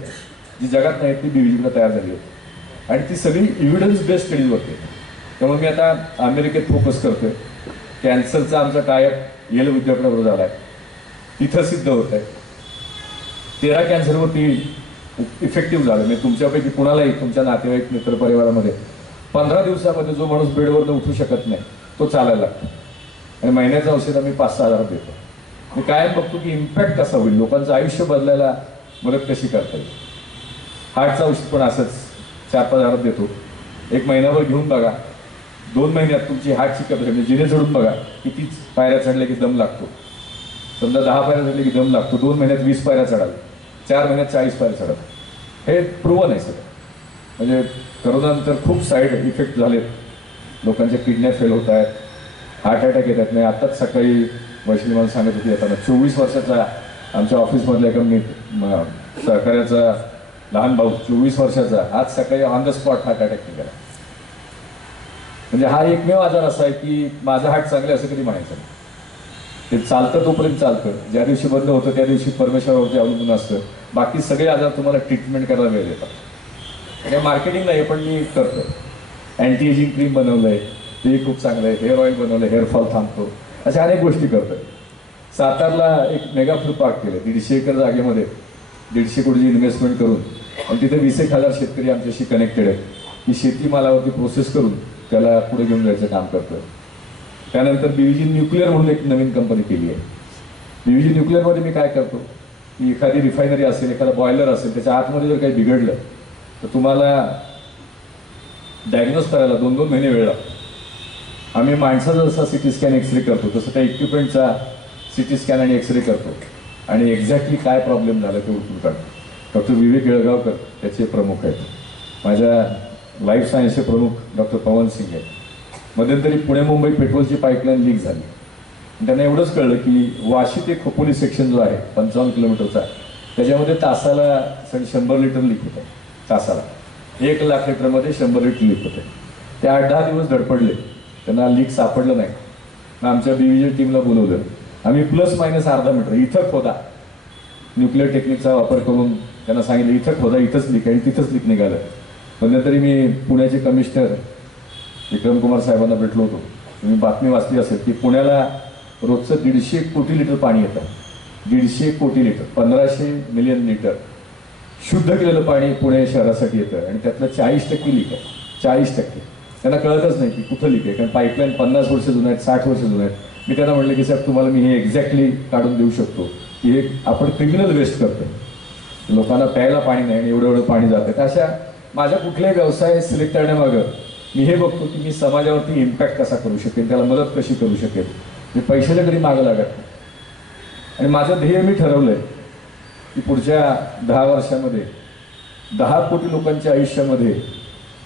जी जगात नाहीत ती बीव्हीजीला तयार झाली होती आणि ती सगळी इव्हिडन्स बेस्ड स्टडीज होते. त्यामुळे मी आता अमेरिकेत फोकस करतोय. कॅन्सरचा आमचा टायप येल विद्यापीठाबरोबर झाला आहे, तिथं सिद्ध होत आहे. 13 कॅन्सरवरती इफेक्टिव्ह झालं. म्हणजे तुमच्यापैकी कुणालाही तुमच्या नातेवाईक मित्रपरिवारामध्ये 15 दिवसामध्ये जो माणूस बेडवरनं उठू शकत नाही तो चालायला लागतो. आणि महिन्याचं औषध आम्ही 5-6 हजार देतो. मी कायम बघतो की इम्पॅक्ट कसा होईल, लोकांचं आयुष्य बदलायला मदत कशी करता येईल. हार्टचं औषध पण असंच 4-5 हजार देतो. 1 महिनाभर घेऊन बघा, 2 महिन्यात तुमची हार्टची कॅपॅसिटी, म्हणजे जिने चढून बघा, किती पायऱ्या चढल्या की दम लागतो. समजा 10 पायऱ्या चढल्या की दम लागतो. 2 महिन्यात 20 पायऱ्या चढाल, 4 महिन्यात 40 पायऱ्या चढाल. हे प्रूव्हन आहे सगळं. म्हणजे करोनानंतर खूप साईड इफेक्ट झालेत. लोकांच्या किडन्या फेल होत आहेत, हार्ट अटॅक येतात नाही. आत्ताच सकाळी वैष्णवी मला सांगत होती येताना, 24 वर्षाचा आमच्या ऑफिसमधल्या एका सहकार्याचा लहान भाऊ 24 वर्षाचा आज सकाळी on the spot heart attack निघाला. म्हणजे हा एकमेव आजार असा आहे की माझं हार्ट चांगलं असं कधी म्हणायचं नाही. ते चालतं तोपर्यंत चालतं, ज्या दिवशी बंद होतं त्या दिवशी परमेश्वरावरती अवलंबून असतं. बाकी सगळे आजार तुम्हाला ट्रीटमेंट करायला वेळ देतात. हे मार्केटिंग नाही, पण मी करतो. अँटी एजिंग क्रीम बनवलं आहे, ते खूप चांगलं आहे. हेअर ऑइल बनवलं, हेअरफॉल थांबतो. अशा अनेक गोष्टी करतोय. सातारला एक मेगा फूड पार्क केलं 150 एकर जागेमध्ये, 150 कोटीची इन्व्हेस्टमेंट करून. आणि तिथे 20,000 शेतकरी आमच्याशी कनेक्टेड आहेत की शेतीमालावरती प्रोसेस करून त्याला पुढे घेऊन जायचं काम करतोय. त्यानंतर बीव्हीजी न्यूक्लिअर म्हणून एक नवीन कंपनी केली आहे. बीव्हीजी न्यूक्लिअरमध्ये मी काय करतो की एखादी रिफायनरी असेल, एखादा बॉयलर असेल, त्याच्या आतमध्ये जर काही बिघडलं तर तुम्हाला डायग्नोज करायला 2-2 महिने वेळ लागतो. आम्ही माणसाचा जसा सिटी स्कॅन एक्सरे करतो तसं त्या इक्विपमेंटचा सिटी स्कॅन आणि एक्सरे करतो आणि एक्झॅक्टली काय प्रॉब्लेम झाला ते उठून काढतो. डॉक्टर विवेक येळगावकर त्याचे प्रमुख आहेत. माझ्या लाईफ सायन्सचे प्रमुख डॉक्टर पवन सिंग आहेत. मध्यंतरी पुणे मुंबई पेट्रोलची पाईपलाईन लीक झाली. त्यांना एवढंच कळलं की वाशी ते खोपोली सेक्शन जो आहे 55 किलोमीटरचा, त्याच्यामध्ये तासाला 100 लिटर लीक होतं. तासाला 1 लाख लिटरमध्ये 100 लिटर लीक होते. ते 8-10 दिवस धडपडले, त्यांना लीक सापडलं नाही. मग आमच्या बीव्हीजी टीमला बोलवलं. आम्ही ± अर्धा मीटर इथं खोदा, न्यूक्लिअर टेक्निकचा वापर करून त्यांना सांगितलं इथं खोदा, इथंच लीक आहे, तिथंच लीक निघालं. मध्यंतरी मी पुण्याचे कमिशनर विक्रम कुमार साहेबांना भेटलो होतो. तुम्ही बातमी वाचली असेल की पुण्याला रोजचं 150 कोटी लिटर पाणी येतं. 150 कोटी लिटर, 1500 मिलियन लिटर शुद्ध केलेलं पाणी पुणे शहरासाठी येतं आणि त्यातलं 40% लीक आहे. 40%. त्यांना कळतच नाही की कुठं लीक आहे, कारण पाईपलाईन 50 वर्ष जुनं आहेत, 60 वर्ष जुनं आहेत. मी त्यांना म्हटलं की साहेब तुम्हाला मी हे एक्झॅक्टली काढून देऊ शकतो की हे आपण क्रिमिनल वेस्ट करतो. लोकांना प्यायला पाणी नाही आणि एवढं पाणी जातं. तर अशा माझ्या कुठलाही व्यवसाय सिलेक्ट करण्यामागं मी हे बघतो की मी समाजावरती इम्पॅक्ट कसा करू शकेन, त्याला मदत कशी करू शकेन. मी पैशाला कधी मागं लागत नाही. आणि माझं ध्येय मी ठरवलं आहे की पुढच्या 10 वर्षामध्ये 10 कोटी लोकांच्या आयुष्यामध्ये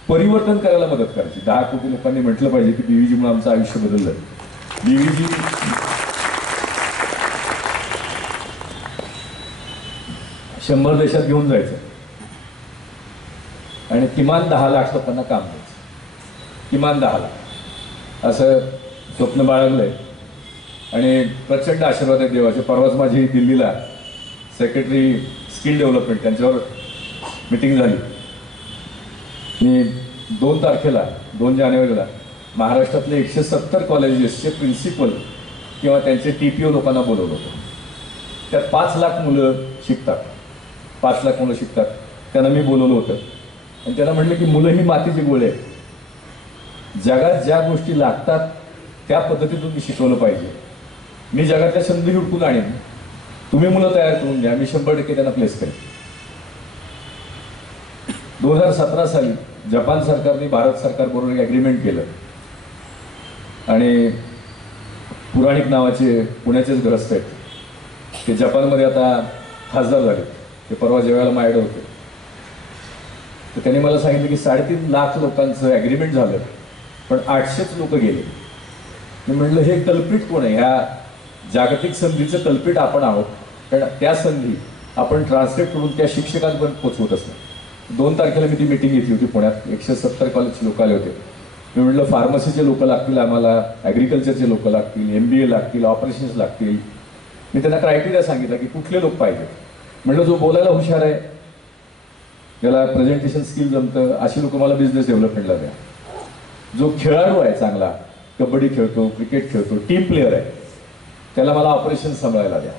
परिवर्तन करायला मदत करायची. 10 कोटी लोकांनी म्हटलं पाहिजे की बीव्हीजीमुळे आमचं आयुष्य बदललं. बीव्हीजी 100 देशात घेऊन जायचं आणि किमान 10 लाख लोकांना काम द्यायचं. किमान 10 लाख असं स्वप्न बाळगलंय आणि प्रचंड आशीर्वाद आहे देवाचे. परवाच माझी दिल्लीला सेक्रेटरी स्किल डेव्हलपमेंट त्यांच्यावर मीटिंग झाली. मी 2 तारखेला 2 जानेवारीला महाराष्ट्रातले 170 कॉलेजेसचे प्रिन्सिपल किंवा त्यांचे TPO लोकांना बोलवलं होतं. त्यात 5 लाख मुलं शिकतात. 5 लाख मुलं शिकतात. त्यांना मी बोलवलं होतं आणि त्यांना म्हटलं की मुलं ही मातीची गोळे आहेत. जगात ज्या गोष्टी लागतात त्या पद्धतीतून मी शिकवलं पाहिजे. मी जगातल्या संधी हुडकून आणेन, तुम्ही मुलं तयार करून द्या, मी 100% त्यांना प्लेस करेन. 2017 साली जपान सरकारने भारत सरकारबरोबर एक ॲग्रीमेंट केलं आणि पुराणिक नावाचे पुण्याचेच ग्रस्त आहेत ते जपानमध्ये आता खासदार झाले. ते परवा जेवायला माझ्याकडे होते. तर त्यांनी मला सांगितलं की 3.5 लाख लोकांचं ॲग्रीमेंट झालं पण 800च लोक गेले. मी म्हटलं हे कल्पित कोण आहे? ह्या जागतिक संधीचं कल्पित आपण आहोत, कारण त्या संधी आपण ट्रान्सलेट करून त्या शिक्षकांपर्यंत पोचवतच नाही. 2 तारखेला मी ती मीटिंग घेतली होती पुण्यात. 170 कॉलेजचे लोक आले होते. मी म्हटलं फार्मसीचे लोक लागतील आम्हाला, ॲग्रिकल्चरचे लोक लागतील, MBA लागतील, ऑपरेशन्स लागतील. मी त्यांना क्रायटेरिया सांगितलं की कुठले लोक पाहिजे. म्हटलं जो बोलायला हुशार आहे, ज्याला प्रेझेंटेशन स्किल जमतं, अशी लोक मला बिझनेस डेव्हलपमेंटला द्या. जो खेळाडू आहे चांगला, कबड्डी खेळतो, क्रिकेट खेळतो, टीम प्लेअर आहे, त्याला मला ऑपरेशन सांभाळायला द्या.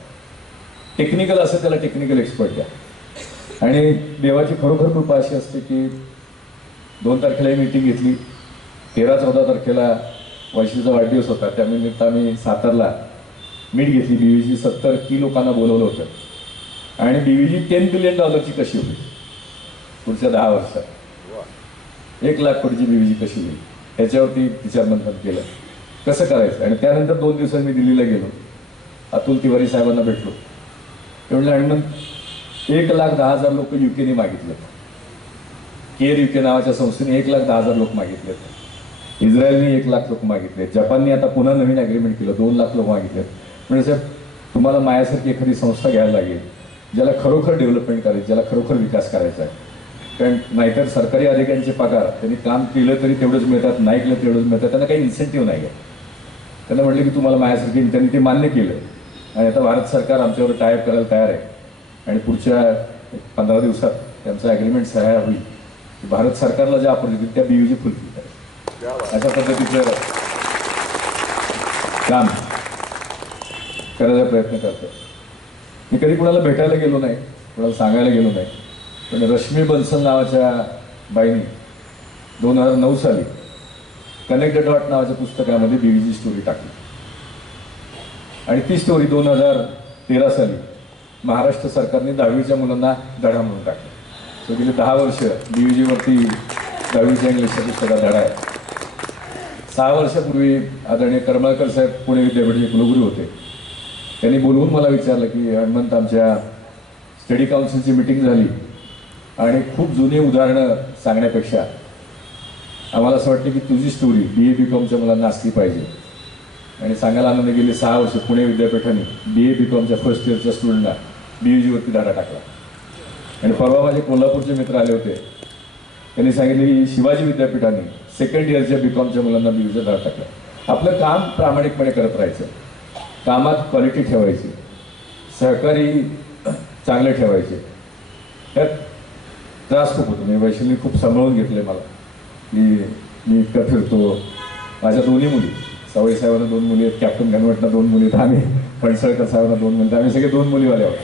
टेक्निकल असेल त्याला टेक्निकल एक्सपर्ट द्या. आणि देवाची खरोखर कृपा अशी असते की 2 तारखेला ही मीटिंग घेतली. 13-14 तारखेला वैशीचा वाढदिवस होता. त्यानिमित्त आम्ही सातारला मीट घेतली. बीव्हीजी 70 की लोकांना बोलवलं होतं आणि बीव्हीजी $10 बिलियन कशी होईल पुढच्या 10 वर्षात, 1 लाख कोटीची बीव्हीजी कशी होईल ह्याच्यावरती विचारमंथन केलं कसं करायचं. आणि त्यानंतर 2 दिवसांनी मी दिल्लीला गेलो. अतुल तिवारी साहेबांना भेटलो. ते म्हणलं आणि मग 1,10,000 लोक UKने मागितले. केअर UK नावाच्या संस्थेने 1,10,000 लोक मागितलेत. इस्रायलने 1 लाख लोक मागितले. जपानने आता पुन्हा नवीन ॲग्रीमेंट केलं, 2 लाख लोक मागितलेत. म्हणजे साहेब तुम्हाला माझ्यासारखी एखादी संस्था घ्यायला लागेल ज्याला खरोखर डेव्हलपमेंट करायचं, ज्याला खरोखर विकास करायचा आहे. कारण नाहीतर सरकारी अधिकाऱ्यांचे पगार त्यांनी काम केलं तरी तेवढंच मिळतात, नाही केलं तेवढंच मिळतात, त्यांना काही इन्सेंटिव्ह नाही आहे. त्यांना म्हटलं की तुम्हाला माझ्यासारखी, त्यांनी ते मान्य केलं आणि आता भारत सरकार आमच्यावर टायअप करायला तयार आहे आणि पुढच्या 15 दिवसात त्यांचा ॲग्रीमेंट सह्या होईल. भारत सरकारला ज्या ऑपॉर्च्युनिटी त्या बीव्हीजी फुलफिल करेल. अशा पद्धतीचं काम करायचा प्रयत्न करतो. मी कधी कुणाला भेटायला गेलो नाही, कुणाला सांगायला गेलो नाही, पण रश्मी बन्सल नावाच्या बाईंनी 2009 साली कनेक्ट द डॉट नावाच्या पुस्तकामध्ये बीव्हीजी स्टोरी टाकली आणि ती स्टोरी 2013 साली महाराष्ट्र सरकारने 10वीच्या मुलांना धडा म्हणून टाकला. सो गेली 10 वर्ष बीव्हीजीवरती 10वीच्या इंग्लिशच्या पुस्तकात धडा आहे. 6 वर्षापूर्वी आदरणीय करमळकर साहेब पुणे विद्यापीठाचे कुलगुरू होते. त्यांनी बोलवून मला विचारलं की हनुमंत, आमच्या स्टडी काउन्सिलची मीटिंग झाली आणि खूप जुनी उदाहरणं सांगण्यापेक्षा आम्हाला असं वाटतं की तुझी स्टोरी BA BComच्या मुलांना असली पाहिजे. आणि सांगायला आनंद, गेली 6 वर्ष पुणे विद्यापीठाने BA BComच्या फर्स्ट इयरच्या स्टुडंटला बीव्हीजीवरती धडा टाकला. आणि परवा माझे कोल्हापूरचे मित्र आले होते. त्यांनी सांगितले की शिवाजी विद्यापीठाने सेकंड इयरच्या BComच्या मुलांना बीव्हीजीचा धडा टाकला. आपलं काम प्रामाणिकपणे करत राहायचं, कामात क्वालिटी ठेवायची, सहकारी चांगले ठेवायचे. त्यात त्रास खूप होतो. मी वैशाली खूप सांभाळून घेतले मला की मी इतकं फिरतो. माझ्या दोन्ही मुली, सवई साहेबांना 2 मुली आहेत, कॅप्टन घनवटला 2 मुली आहेत, आम्ही फणसळकर साहेबांना 2 मुली, आम्ही सगळे 2 मुलीवाले आहोत.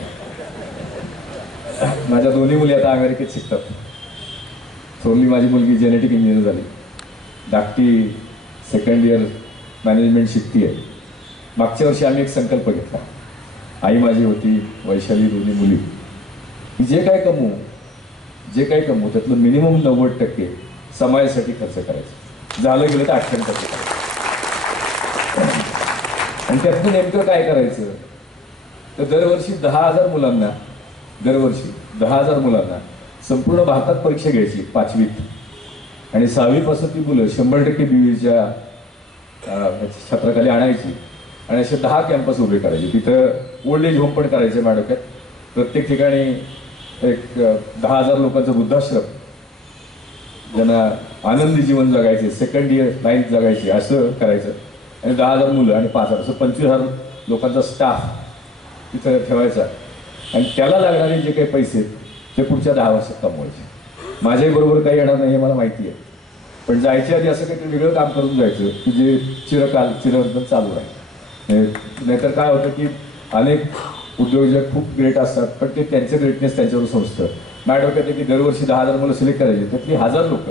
माझ्या दोन्ही मुली आता अमेरिकेत शिकतात. थोरली माझी मुलगी जेनेटिक इंजिनियर झाली, धाकटी सेकंड इयर मॅनेजमेंट शिकती आहे. मागच्या वर्षी आम्ही एक संकल्प घेतला. आई माझी होती, वैशाली, दोन्ही मुली, जे काय कमवू त्यातलं मिनिमम 90% समाजासाठी खर्च करायचं. झालं गेलं तर 98% करायचं. आणि त्यातून नेमकं काय करायचं तर दरवर्षी 10,000 मुलांना संपूर्ण भारतात परीक्षा घ्यायची 5वीत आणि 6वीपासून ती मुलं 100% बीवीच्या छत्राखाली आणायची आणि असे 10 कॅम्पस उभे करायचे. तिथं ओल्ड एज होम पण करायचे माडोक्यात. प्रत्येक ठिकाणी एक 10,000 लोकांचं वृद्धाश्रम, ज्यांना आनंदी जीवन जगायचे, सेकंड इयर 9th जगायचे असं करायचं. आणि 10,000 मुलं आणि 5,000 असं 25,000 लोकांचा स्टाफ तिथं ठेवायचा. आणि त्याला लागणारे जे काही पैसे ते पुढच्या 10 वर्षात कमवायचे. माझ्याही बरोबर काही येणार नाही हे मला माहिती आहे, पण जायच्या आधी असं काहीतरी वेगळं काम करून जायचं की जे चिरंतन चालू आहे. नाहीतर काय होतं की अनेक उद्योजक खूप ग्रेट असतात, पण ते त्यांचं ग्रेटनेस त्यांच्यावर संस्थं. माझ्या डोक्यात आहे की दरवर्षी 10,000 मुलं सिलेक्ट करायची, त्यातली 1000 लोक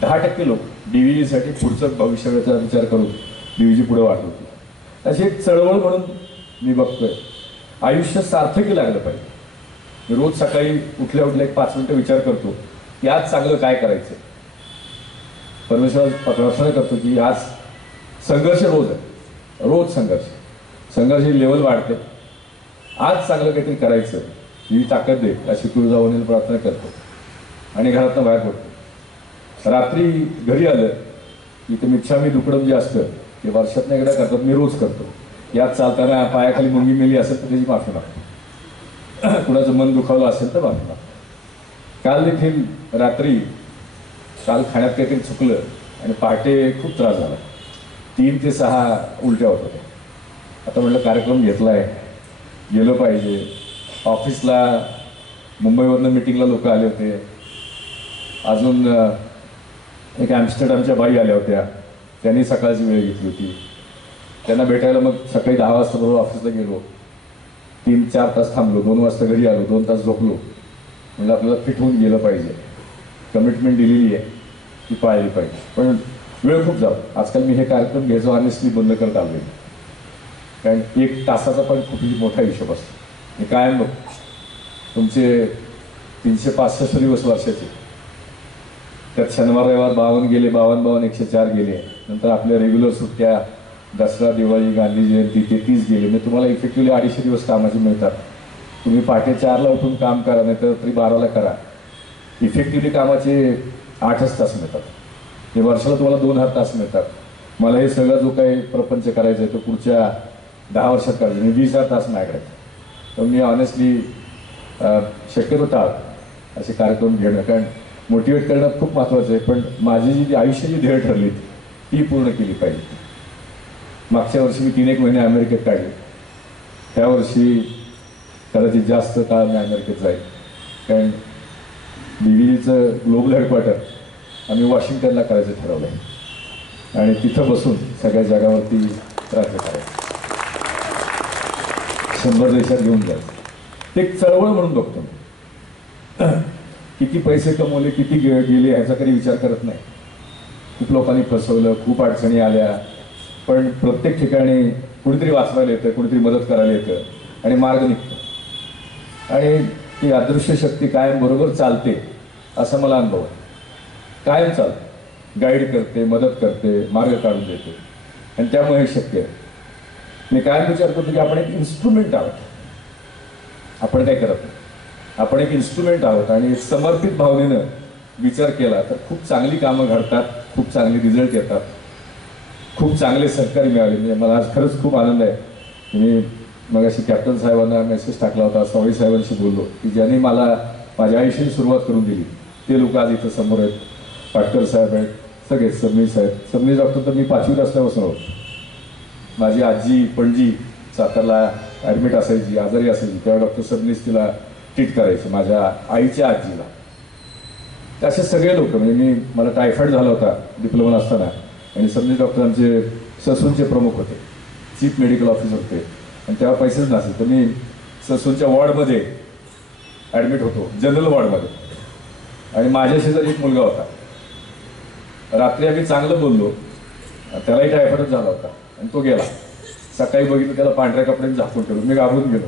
10% लोक DVGसाठी पुढचं भविष्याचा विचार करून DVG पुढे वाढवतील. अशी एक चळवळ म्हणून मी बघतोय. आयुष्य सार्थकी लागलं पाहिजे. मी रोज सकाळी उठल्या उठल्या एक 5 मिनिटं विचार करतो की आज चांगलं काय करायचं. परमेश्वराला प्रार्थना करतो की आज संघर्ष रोज आहे, रोज संघर्षाची लेवल वाढते. आज चांगलं काहीतरी करायचं ही ताकद दे अशी तुळजाभवानीला प्रार्थना करतो आणि घरातनं बाहेर पडतो. रात्री घरी आलं की ते मिच्छामी दुकडम जे असतं ते वर्षातनं एकदा करतात, मी रोज करतो. यात चालताना पायाखाली मुंगी मेली असेल तर त्याची माफी मागतो, कुणाचं मन दुखावलं असेल तर माफी मागतो. काल देखील काल खाण्यात काहीतरी चुकलं आणि पहाटे खूप त्रास झाला. 3 ते 6 उलट्या होत होत्या. आता म्हटलं कार्यक्रम घेतलाय, गेलं पाहिजे. ऑफिसला मुंबईवरनं मिटिंगला लोक आले होते. अजून एक ॲम्स्टरडॅमच्या बाई आल्या होत्या, त्यांनी सकाळची वेळ घेतली होती. त्यांना भेटायला मग सकाळी 10 वाजता बरोबर ऑफिसला गेलो. 3-4 तास थांबलो, 2 वाजता घरी आलो, 2 तास झोपलो. म्हणजे आपल्याला फिट होऊन गेलं पाहिजे. कमिटमेंट दिलेली आहे ती पाळली पाहिजे. पण वेळ खूप जातो. आजकाल मी हे कार्यक्रम घ्यायचो ऑनेस्टली बंद करत आलो आहे, कारण 1 तासाचा पण खूप मोठा हिशोब असतो. मी कायम बघतो तुमचे 365 दिवस वर्षाचे, त्यात शनिवार रविवार 52 गेले, 52 104 गेले. नंतर आपल्या रेग्युलर सुट्ट्या, दसरा, दिवाळी, गांधी जयंती ते 30 गेले. म्हणजे तुम्हाला इफेक्टिव्हली 250 दिवस कामाचे मिळतात. तुम्ही पहाटे 4ला उठून काम करा, नाही तर तरी 12ला करा. इफेक्टिव्हली कामाचे 8च तास मिळतात. हे वर्षाला तुम्हाला 2,000 तास मिळतात. मला हे सगळं जो काही प्रपंच करायचं आहे तो पुढच्या 10 वर्षात करायचं. मी 20,000 तास माझ्याकडे. तर मी ऑनेस्टली शक्यतो टाळतो असे कार्यक्रम घेणं, कारण मोटिवेट करणं खूप महत्त्वाचं आहे. पण माझी जी आयुष्याची ध्येय ठरली ती पूर्ण केली पाहिजे. मागच्या वर्षी मी 3-1 महिने अमेरिकेत काढले. त्यावर्षी कदाचित जास्त काळ मी अमेरिकेत जाईल, कारण DVGचं ग्लोबल हेडक्वार्टर आम्ही वॉशिंग्टनला करायचं ठरवलं आहे आणि तिथं बसून सगळ्या जगावरती राज्य करायचं. 100 देशात घेऊन जायचं. ते एक चळवळ म्हणून बघतो मी. किती पैसे कमवले, किती गेले ह्याचा कधी विचार करत नाही. खूप लोकांनी फसवलं, खूप अडचणी आल्या, पण प्रत्येक ठिकाणी कुणीतरी वाचवायला येतं, कुणीतरी मदत करायला येतं आणि मार्ग निघतो. आणि ती अदृश्य शक्ती कायम बरोबर चालते असं मला अनुभव आहे. कायम चालते, गाईड करते, मदत करते, मार्ग काढून देते आणि त्यामुळे हे शक्य आहे. मी कायम विचार करतो की आपण एक इन्स्ट्रुमेंट आहोत. आपण काय करत नाही, आपण एक इन्स्ट्रुमेंट आहोत आणि समर्पित भावनेनं विचार केला तर खूप चांगली कामं घडतात, खूप चांगले रिझल्ट येतात, खूप चांगले सहकारी मिळाले. म्हणजे मला आज खरंच खूप आनंद आहे. मी मग अशी कॅप्टन साहेबांना मेसेज टाकला होता, सवाई साहेबांशी बोललो की ज्यांनी मला माझ्या आयुष्याची सुरुवात करून दिली ते लोक आज इथं समोर आहेत. पाटकर साहेब आहेत, सगळे सबनीस आहेत. सबनीस डॉक्टर तर मी 5वीत असल्यापासून होतो. माझी आजी पणजी सातारला ॲडमिट असायची, आजारी असायची, तेव्हा डॉक्टर सबनीस तिला ट्रीट करायचे, माझ्या आईच्या आजीला. तर असे सगळे लोक, म्हणजे मला टायफॉईड झाला होता डिप्लोमा असताना आणि सबनीस डॉक्टर आमचे ससूनचे प्रमुख होते, चीफ मेडिकल ऑफिसर होते आणि तेव्हा पैसेच नसेल. तर मी ससूनच्या वॉर्डमध्ये ॲडमिट होतो, जनरल वॉर्डमध्ये. आणि माझ्या शेजारी एक मुलगा होता. रात्री आम्ही चांगलं बोललो, त्यालाही टायफॉईडच झाला होता आणि तो गेला. सकाळी बघितलं त्याला पांढऱ्या कपड्याने झाकून ठेवलं. मी घाबरून गेलो.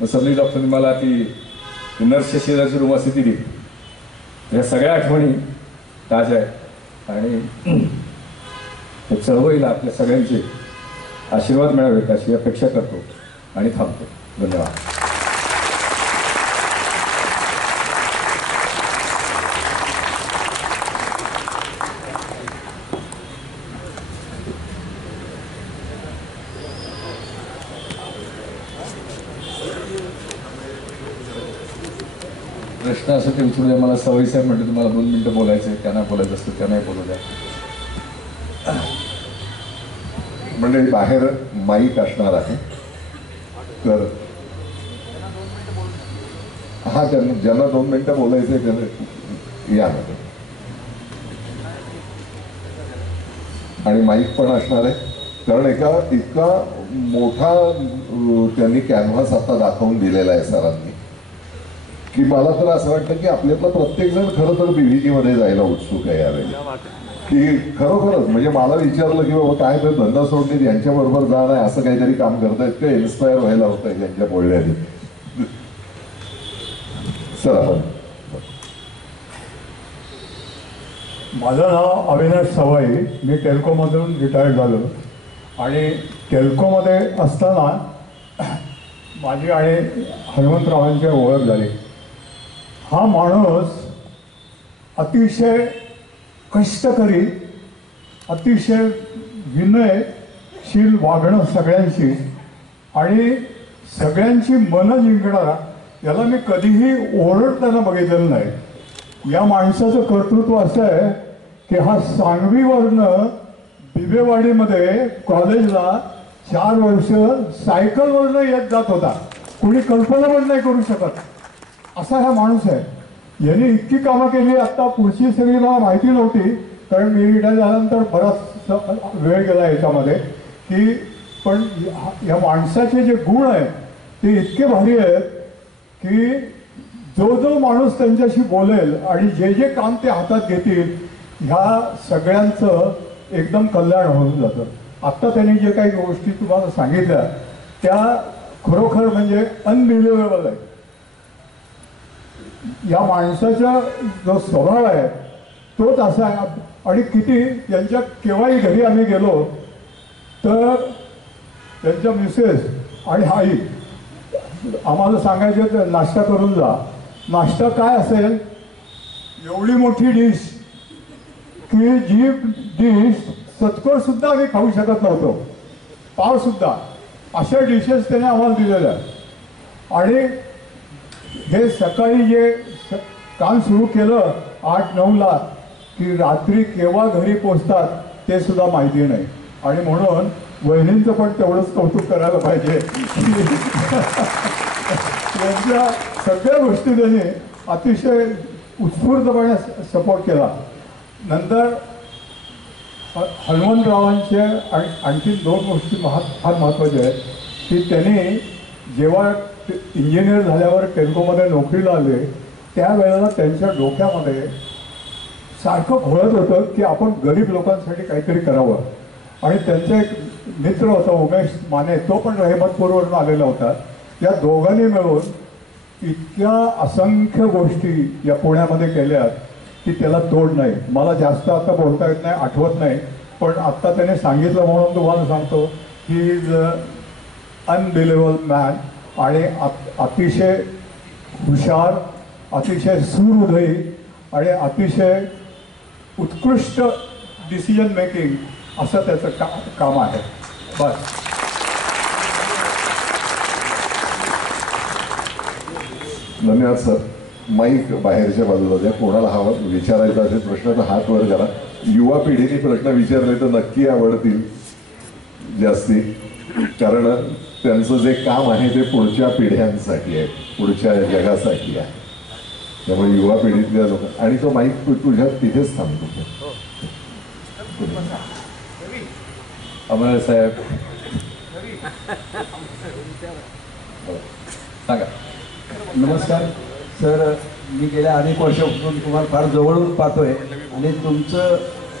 मग सबनीस डॉक्टरने मला ती नर्सच्या शेजारची रूम असते ती दिली. या सगळ्या आठवणी ताज्या आहेत आणि चळवळीला आपल्या सगळ्यांचे आशीर्वाद मिळावेत अशी अपेक्षा करतो आणि थांबतो. धन्यवाद. असं ते उचलू द्या. मला सवय साहेब म्हणते तुम्हाला 2 मिनिटं बोलायचं आहे, त्यांना बोलायचं असतं, त्यांनाही बोलू द्या. म्हणजे बाहेर माईक असणार आहे, तर हा ज्यांना 2 मिनिटं बोलायचे त्यांना या मध्ये, आणि माईक पण असणार आहे. कारण इतका मोठा त्यांनी कॅनव्हास आता दाखवून दिलेला आहे सरांनी, की मला तर असं वाटतं की आपल्यातला प्रत्येक जण खरं तर BVG मध्ये जायला उत्सुक आहे यावेळी. की खरोखरच म्हणजे मला विचारलं की बाबा काय तर धंदा सोडणे यांच्याबरोबर जाणं आहे, असं काहीतरी काम करतायत का, इन्स्पायर व्हायला होत आहे त्यांच्या बोलण्याने. सर आपण. माझं नाव अविनाश सवाई, मी टेल्कोमधून रिटायर्ड झालो. आणि टेल्कोमध्ये असताना माझी आणि हनुमंतरावांची ओळख झाली. हा माणूस अतिशय कष्टकरी, अतिशय विनयशील वागणं सगळ्यांशी, आणि सगळ्यांची मनं जिंकणारा. याला मी कधीही ओरडताना बघितलेलं नाही. या माणसाचं कर्तृत्व असं आहे की हा सांगवीवरनं बिबेवाडीमध्ये कॉलेजला 4 वर्ष सायकलवरनं येत जात होता. कुणी कल्पना पण नाही करू शकत असा हा माणूस आहे. यांनी इतकी कामं केली. आता पुढची सगळी मला माहिती नव्हती, कारण मी रिटायर झाल्यानंतर बराच वेळ गेला याच्यामध्ये, की पण या माणसाचे जे गुण आहेत ते इतके भारी आहेत की जो माणूस त्यांच्याशी बोलेल आणि जे काम ते हातात घेतील, ह्या सगळ्यांचं एकदम कल्याण होऊन जातं. आत्ता त्यांनी जे काही गोष्टी तुम्हाला सांगितल्या त्या खरोखर म्हणजे अनबिलिव्हेबल आहे. या माणसाचा जो स्वभाव आहे तोच असा आहे. आणि किती यांच्या केव्हाही घरी आम्ही गेलो तर त्यांच्या मिसेस आणि आई आम्हाला सांगायचे तर नाश्ता करून जा. नाश्ता काय असेल, एवढी मोठी डिश की जी डिश सत्कर सुद्धा आम्ही खाऊ शकत नव्हतो, पाव सुद्धा, अशा डिशेस त्याने आम्हाला दिलेल्या. आणि हे सकाळी जे काम सुरू केलं 8-9ला की रात्री केव्हा घरी पोचतात ते सुद्धा माहिती नाही. आणि म्हणून वहिनींचं पण तेवढंच कौतुक करायला पाहिजे. यांच्या सगळ्या गोष्टी त्यांनी अतिशय उत्स्फूर्तपणे सपोर्ट केला. नंतर हनुमंतरावांचे आणखी 2 गोष्टी फार महत्त्वाच्या आहेत की त्यांनी जेव्हा इंजिनियर झाल्यावर टेल्कोमध्ये नोकरीला आले त्यावेळेला त्यांच्या डोक्यामध्ये सारखं घोळत होतं की आपण गरीब लोकांसाठी काहीतरी करावं. आणि त्यांचा एक मित्र होता उमेश माने, तो पण रहमतपूरवरून आलेला होता. या दोघांनी मिळून इतक्या असंख्य गोष्टी या पुण्यामध्ये केल्यात की त्याला तोड नाही. मला जास्त आता बोलता येत नाही, आठवत नाही, पण आत्ता त्याने सांगितलं म्हणून तुम्हाला सांगतो. He is unbelievable man. आणि अतिशय हुशार, अतिशय सुहृदयी आणि अतिशय उत्कृष्ट डिसिजन मेकिंग असं त्याचं काम आहे. बस. धन्यवाद सर. माईक बाहेरच्या बाजूला द्या. कोणाला हवा विचारायचा असेल प्रश्न तर हात वर करा. युवा पिढीने प्रश्न विचारले तर नक्की आवडतील जास्ती, कारण त्यांचं जे काम आहे ते पुढच्या पिढ्यांसाठी आहे, पुढच्या जगासाठी आहे. त्यामुळे युवा पिढीतल्या लोक. आणि तो माईक तुझ्या तिथेच थांबतो. अमर साहेब सांगा. नमस्कार सर. मी गेल्या अनेक वर्षापासून तुम्हाला फार जवळून पाहतोय आणि तुमचं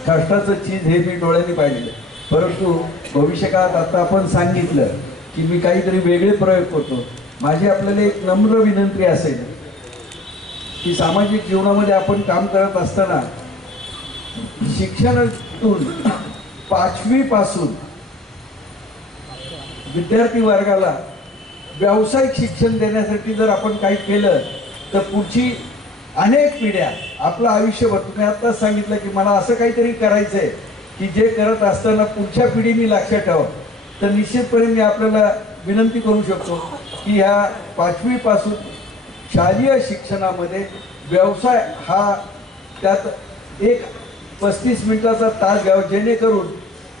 कष्टाचं चीज हे मी डोळ्यांनी पाहिलेलं. परंतु भविष्यकाळात आता आपण सांगितलं की मी काहीतरी वेगळे प्रयोग करतो. माझी आपल्याला एक नम्र विनंती असेल की सामाजिक जीवनामध्ये आपण काम करत असताना शिक्षणातून 5वी पासून विद्यार्थी वर्गाला व्यावसायिक शिक्षण देण्यासाठी जर आपण काही केलं तर पुढची अनेक पिढ्या आपलं आयुष्यभर, तुम्ही आत्ताच सांगितलं की मला असं काहीतरी करायचं आहे की जे करत असताना पुढच्या पिढीने लक्षात ठेवा, तर निश्चितपणे मी आपल्याला विनंती करू शकतो की ह्या 5वी पासून शालेय शिक्षणामध्ये व्यवसाय हा त्यात एक 35 मिनिटाचा तास घ्यावा, जेणेकरून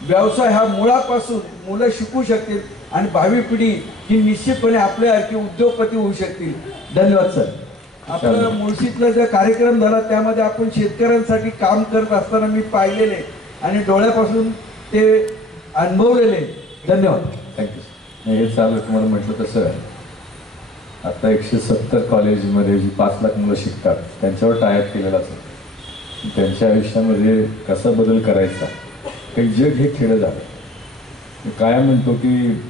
व्यवसाय हा मुळापासून मुलं शिकू शकतील आणि भावी पिढी ही निश्चितपणे आपल्यासारखी उद्योगपती होऊ शकतील. धन्यवाद सर. आपलं मुळशीतला जो कार्यक्रम झाला त्यामध्ये आपण शेतकऱ्यांसाठी काम करत असताना मी पाहिलेले आणि डोळ्यापासून ते अनुभवलेले. धन्यवाद. थँक्यू. हे चालू तुम्हाला म्हटलं तसं आहे, आता 170 कॉलेजमध्ये जी 5 लाख मुलं शिकतात त्यांच्यावर टायप केलेला असतो. त्यांच्या आयुष्यामध्ये कसा बदल करायचा, काही जग हे खेळं झालं. मी काय म्हणतो की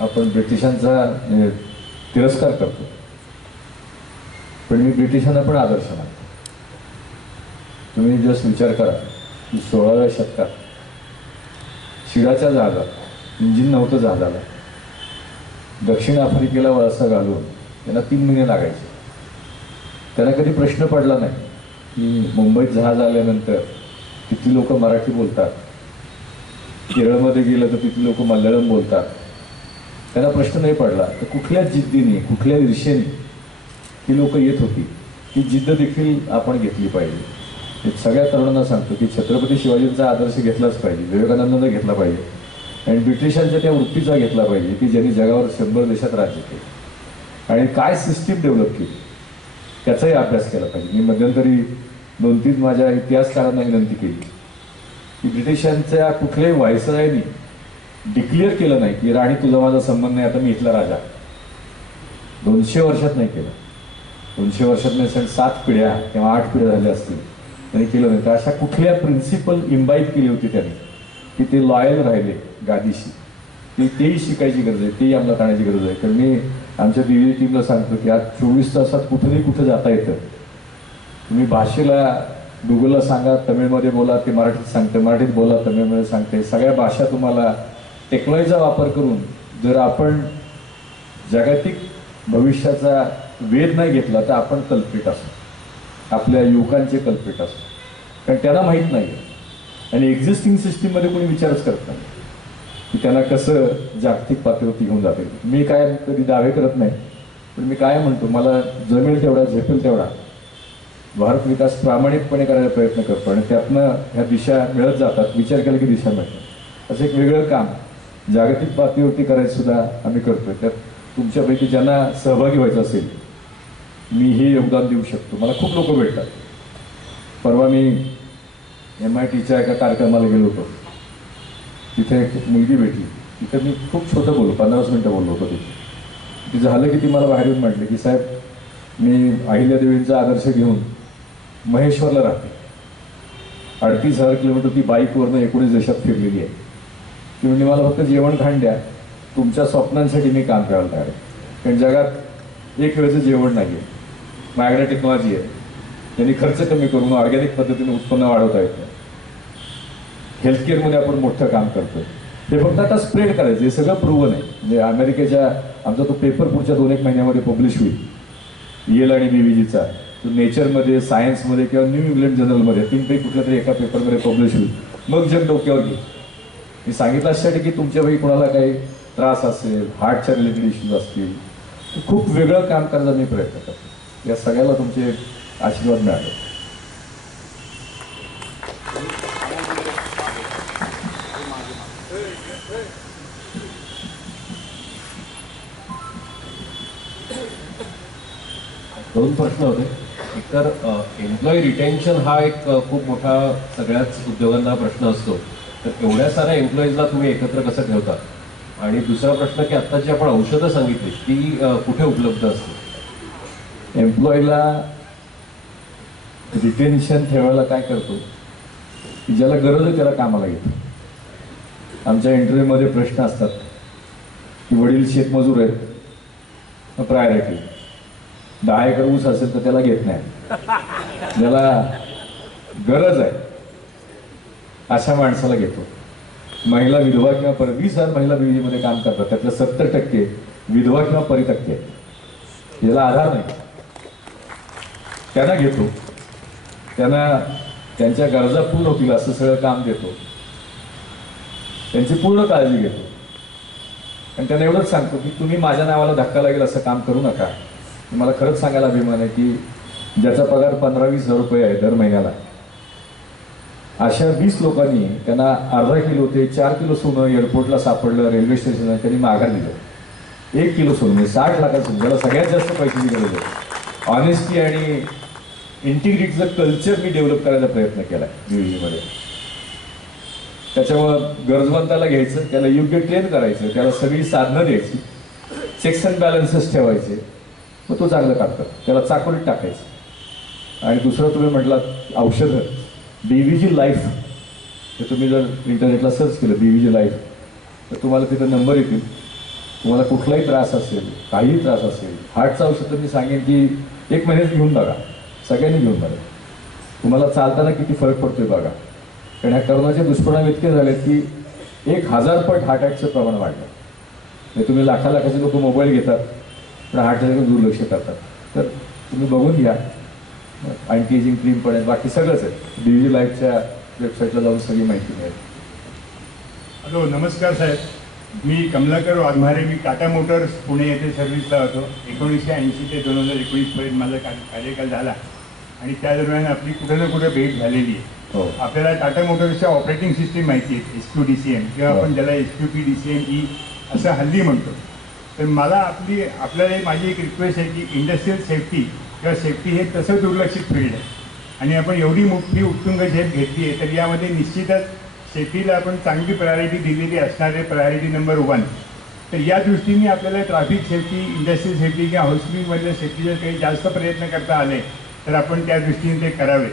आपण ब्रिटिशांचा तिरस्कार करतो, पण मी ब्रिटिशांना पण आदर्श मानतो. तुम्ही जस्ट विचार करा की 16व्या शतकात शिडाच्या जहाजात इंजिन नव्हतं जहाजाला, दक्षिण आफ्रिकेला वळसा घालून त्यांना 3 महिने लागायचे. त्यांना कधी प्रश्न पडला नाही की मुंबईत जहाज आल्यानंतर तिथली लोक मराठी बोलतात, केरळमध्ये गेलं तर तिथली लोक मल्याळम बोलतात. त्यांना प्रश्न नाही पडला. तर कुठल्या जिद्दीने, कुठल्या ईर्षेने ही लोक येत होती, ती जिद्द देखील आपण घेतली पाहिजे. मी सगळ्या तरुणांना सांगतो की छत्रपती शिवाजींचा आदर्श घेतलाच पाहिजे, विवेकानंदांना घेतला पाहिजे आणि ब्रिटिशांच्या त्या वृत्तीचा घेतला पाहिजे की ज्यांनी जगावर 100 देशात राज्य केले आणि काय सिस्टीम डेव्हलप केली त्याचाही अभ्यास केला पाहिजे. मी मध्यंतरी 2-3 माझ्या इतिहासकारांना विनंती केली की ब्रिटिशांच्या कुठल्याही व्हायसरायांनी डिक्लेअर केलं नाही की राणी तुझा माझा संबंध नाही, आता मी इथला राजा. 200 वर्षात नाही केलं. 200 वर्षात नाही, 7 पिढ्या किंवा 8 पिढ्या झाल्या असतील त्यांनी केलं नाही. तर अशा कुठल्या प्रिन्सिपल इम्बाईब केली होती त्यांनी की ते लॉयल राहिले गादीशी, तेही शिकायची गरज आहे, तेही अंमलात आणण्याची गरज आहे. तर मी आमच्या दिव्य टीमला सांगतो की आज 24 तासात कुठेही कुठं जाता येतं. तुम्ही भाषेला गुगलला सांगा तमिळमध्ये बोला, ते मराठीत सांगते, मराठीत बोला तमिळमध्ये सांगते. सगळ्या भाषा तुम्हाला टेक्नॉलॉजीचा वापर करून जर आपण जागतिक भविष्याचा वेध नाही घेतला तर आपण कल्पित असतो, आपल्या युवकांचे कल्पित असतो. कारण त्यांना माहीत नाही आणि एक्झिस्टिंग सिस्टीममध्ये कोणी विचारच करत नाही की त्यांना कसं जागतिक पातळीवरती घेऊन जाते. मी काय कधी दावे करत नाही, पण मी काय म्हणतो मला जमेल तेवढा, झेपेल तेवढा भारत विकास प्रामाणिकपणे करायचा प्रयत्न करतो आणि त्यातनं ह्या दिशा मिळत जातात. विचार केला की दिशा मिळतात. असं एक वेगळं काम जागतिक पातळीवरती करायचं सुद्धा आम्ही करतोय. त्यात तुमच्यापैकी ज्यांना सहभागी व्हायचं असेल मी हे योगदान देऊ शकतो. मला खूप लोक भेटतात. परवा मी MITच्या एका कार्यक्रमाला गेलो होतो, तिथे एक मुलगी भेटली. तिथे मी खूप छोटं बोललो, 15 मिनिटं बोललो होतो. ती झालं की ती मला बाहेर येऊन म्हटली की साहेब मी अहिल्यादेवींचा आदर्श घेऊन महेश्वरला राहते. 38,000 किलोमीटर ती बाईकवरनं 19 देशात फिरलेली आहे. ती म्हणजे मला फक्त जेवण खाण द्या, तुमच्या स्वप्नांसाठी मी काम करायला तयार आहे. कारण जगात एक वेळेचं जेवण नाही आहे, माझ्याकडे टेक्नॉलॉजी आहे, त्यांनी खर्च कमी करून ऑर्गॅनिक पद्धतीने उत्पन्न वाढवता येतं. हेल्थकेअरमध्ये आपण मोठं काम करतोय. ते फक्त आता स्प्रेड करायचं, हे सगळं प्रूव्हन आहे. म्हणजे अमेरिकेच्या आमचा तो पेपर पुढच्या 2-1 महिन्यामध्ये पब्लिश होईल, येल आणि BVGचा. तो नेचरमध्ये, सायन्समध्ये किंवा न्यू इंग्लंड जर्नलमध्ये 3 पैकी कुठल्या तरी एका पेपरमध्ये पब्लिश होईल. मग जग डोक्यावर घेईल. मी सांगितलं अशासाठी की तुमच्यापैकी कोणाला काही त्रास असेल, हार्टच्या रिलेटेड इश्यूज असतील, तर खूप वेगळं काम करायचा मी प्रयत्न करतो. या सगळ्याला तुमचे आशीर्वाद मिळाले. दोन प्रश्न होते. एकतर एम्प्लॉई रिटेन्शन हा एक खूप मोठा सगळ्याच उद्योगांना प्रश्न असतो. तर एवढ्या साऱ्या एम्प्लॉईजला तुम्ही एकत्र कसं ठेवता? आणि दुसरा प्रश्न की आत्ताची आपण औषधं सांगितली ती कुठे उपलब्ध असते? एम्प्लॉईला रिटेन्शन ठेवायला काय करतो की ज्याला गरज आहे त्याला कामाला घेतो. आमच्या इंटरव्ह्यूमध्ये प्रश्न असतात की वडील शेतमजूर आहेत, प्रायोरिटी 10 एकर ऊस असेल तर त्याला घेत नाही, ज्याला गरज आहे अशा माणसाला घेतो. महिला विधवा किंवा 20,000 महिला BVGमध्ये काम करतात, त्यातलं 70% विधवा किंवा परित्यक्ते, याला आधार नाही, त्यांना घेतो. त्यांना त्यांच्या गरजा पूर्ण होतील असं सगळं काम देतो, त्यांची पूर्ण काळजी घेतो. आणि त्यांना एवढंच सांगतो की तुम्ही माझ्या नावाला धक्का लागेल असं काम करू नका. मला खरंच सांगायला अभिमान आहे की ज्याचा पगार 15-20 हजार रुपये आहे दर महिन्याला, अशा 20 लोकांनी त्यांना अर्धा किलो ते 4 किलो सोनं एअरपोर्टला सापडलं, रेल्वे स्टेशनला त्यांनी माघार दिलं. 1 किलो सोनं म्हणजे 60 लाखाचं सोनं, ज्याला सगळ्यात जास्त पैशाची गरज आहे. ऑनेस्टी आणि इंटिग्रिटीचं कल्चर मी डेव्हलप करायचा प्रयत्न केला मध्ये. त्याच्यामुळं गरजवंताला घ्यायचं, त्याला योग्य ट्रेन करायचं, त्याला सगळी साधनं द्यायची, चेक्स अँड बॅलन्सेस ठेवायचे, मग तो चांगलं काढतात. त्याला चाकोरीत टाकायचं. आणि दुसरं तुम्ही म्हटलात औषधं, बीव्हीजी लाईफ, हे तुम्ही जर इंटरनेटला सर्च केलं बीव्हीजी लाईफ तर तुम्हाला तिथं नंबर येतील. तुम्हाला कुठलाही त्रास असेल, काहीही त्रास असेल, हार्टचं औषध तर मी सांगेन की 1 महिन्यात घेऊन बघा, सगळ्यांनी घेऊन बघा. तुम्हाला चालताना किती फरक पडतोय बघा. कारण ह्या करोनाचे दुष्परिणाम इतके झाले की 1000 पट हार्ट अटॅकचं प्रमाण वाढलं. म्हणजे तुम्ही लाखाचे लोक मोबाईल घेतात पण हार्ट अटॅकवर दुर्लक्ष करतात. तर तुम्ही बघून घ्या, अँटी एजिंग क्रीम पण आहे, बाकी सगळंच आहे. बीव्हीजी लाईफच्या वेबसाईटला जाऊन सगळी माहिती मिळेल. हॅलो, नमस्कार साहेब. मी कमलाकर वाघमारे. मी टाटा मोटर्स पुणे येथे सर्व्हिसला होतो. 1980 ते 2019 पर्यंत माझा कार्यकाल झाला आणि त्या दरम्यान आपली कुठे ना कुठे भेट झालेली आहे. हो. आपल्याला टाटा मोटर्सच्या ऑपरेटिंग सिस्टीम माहिती आहे, SQDCM किंवा आपण ज्याला SQPDCM-E असं हल्ली म्हणतो. तर मला आपल्याला माझी एक रिक्वेस्ट आहे की इंडस्ट्रियल सेफ्टी किंवा सेफ्टी हे तसं दुर्लक्षित फील्ड आहे आणि आपण एवढी मोठी उत्तुंग झेप घेतली आहे तर यामध्ये निश्चितच सेफ्टीला आपण चांगली प्रायोरिटी दिलेली असणार आहे, प्रायोरिटी नंबर 1. तर या दृष्टीने आपल्याला ट्रॅफिक सेफ्टी, इंडस्ट्रियल सेफ्टी किंवा हाऊसिंगमधल्या सेफ्टीचे काही जास्त प्रयत्न करता आले तर आपण त्या दृष्टीने ते करावे.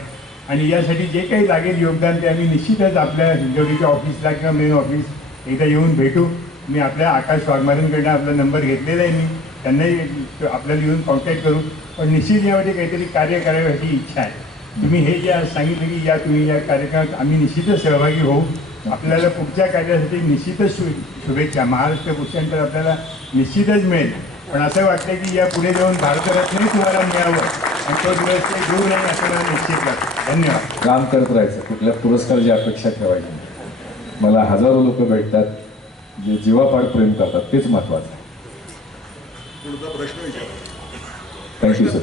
आणि यासाठी जे काही लागेल योगदान ते आम्ही निश्चितच आपल्या हिंजवडीच्या ऑफिसला किंवा मेन ऑफिस एकदा येऊन भेटू. मी आपल्या आकाश वाघमारेंकडनं आपला नंबर घेतलेला आहे. मी त्यांनाही आपल्याला येऊन कॉन्टॅक्ट करू. पण निश्चित यामध्ये काहीतरी कार्य करायची इच्छा आहे. तुम्ही हे जे सांगितलं की तुम्ही या कार्यक्रमात आम्ही निश्चितच सहभागी होऊ. आपल्याला पुढच्या कार्यासाठी निश्चितच शुभेच्छा. महाराष्ट्र भूषण तर आपल्याला निश्चितच मिळेल. पण असं वाटतं की या पुढे जाऊन भारतरत्नही तुम्हाला मिळावं आणि तो दिवस ते दूर नाही असं मला निश्चित वाटतं. धन्यवाद. काम करत राहायचं, कुठल्या पुरस्काराची अपेक्षा ठेवायची नाही. मला हजारो लोक भेटतात जे जीवापाड प्रेम करतात, तेच महत्वाचं आहे. Thank you sir.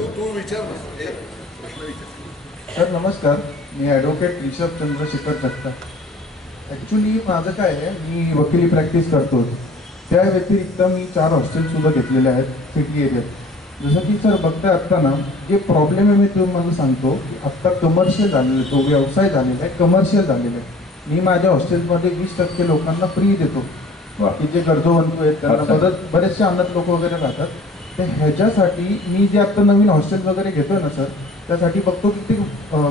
सर नमस्कार. मी ॲडव्होकेट रिषभ चंद्रशेखर जगताप. ॲक्च्युली माझं काय आहे, मी वकिली प्रॅक्टिस करतो. त्या व्यतिरिक्त मी 4 हॉस्टेलसुद्धा घेतलेले आहेत सिटी एरियात. जसं की सर बघता असताना जे प्रॉब्लेम आहे मी तुम्हाला सांगतो की आत्ता कमर्शियल झालेलं आहे, तो व्यवसाय झालेला आहे, कमर्शियल झालेला आहे. मी माझ्या हॉस्टेलमध्ये 20% लोकांना फ्री देतो की जे गरजवंत आहेत त्यांना. बरेचसे अनाथ लोक वगैरे राहतात. तर ह्याच्यासाठी मी जे आत्ता नवीन हॉस्टेल वगैरे घेतोय ना सर, त्यासाठी बघतो की ते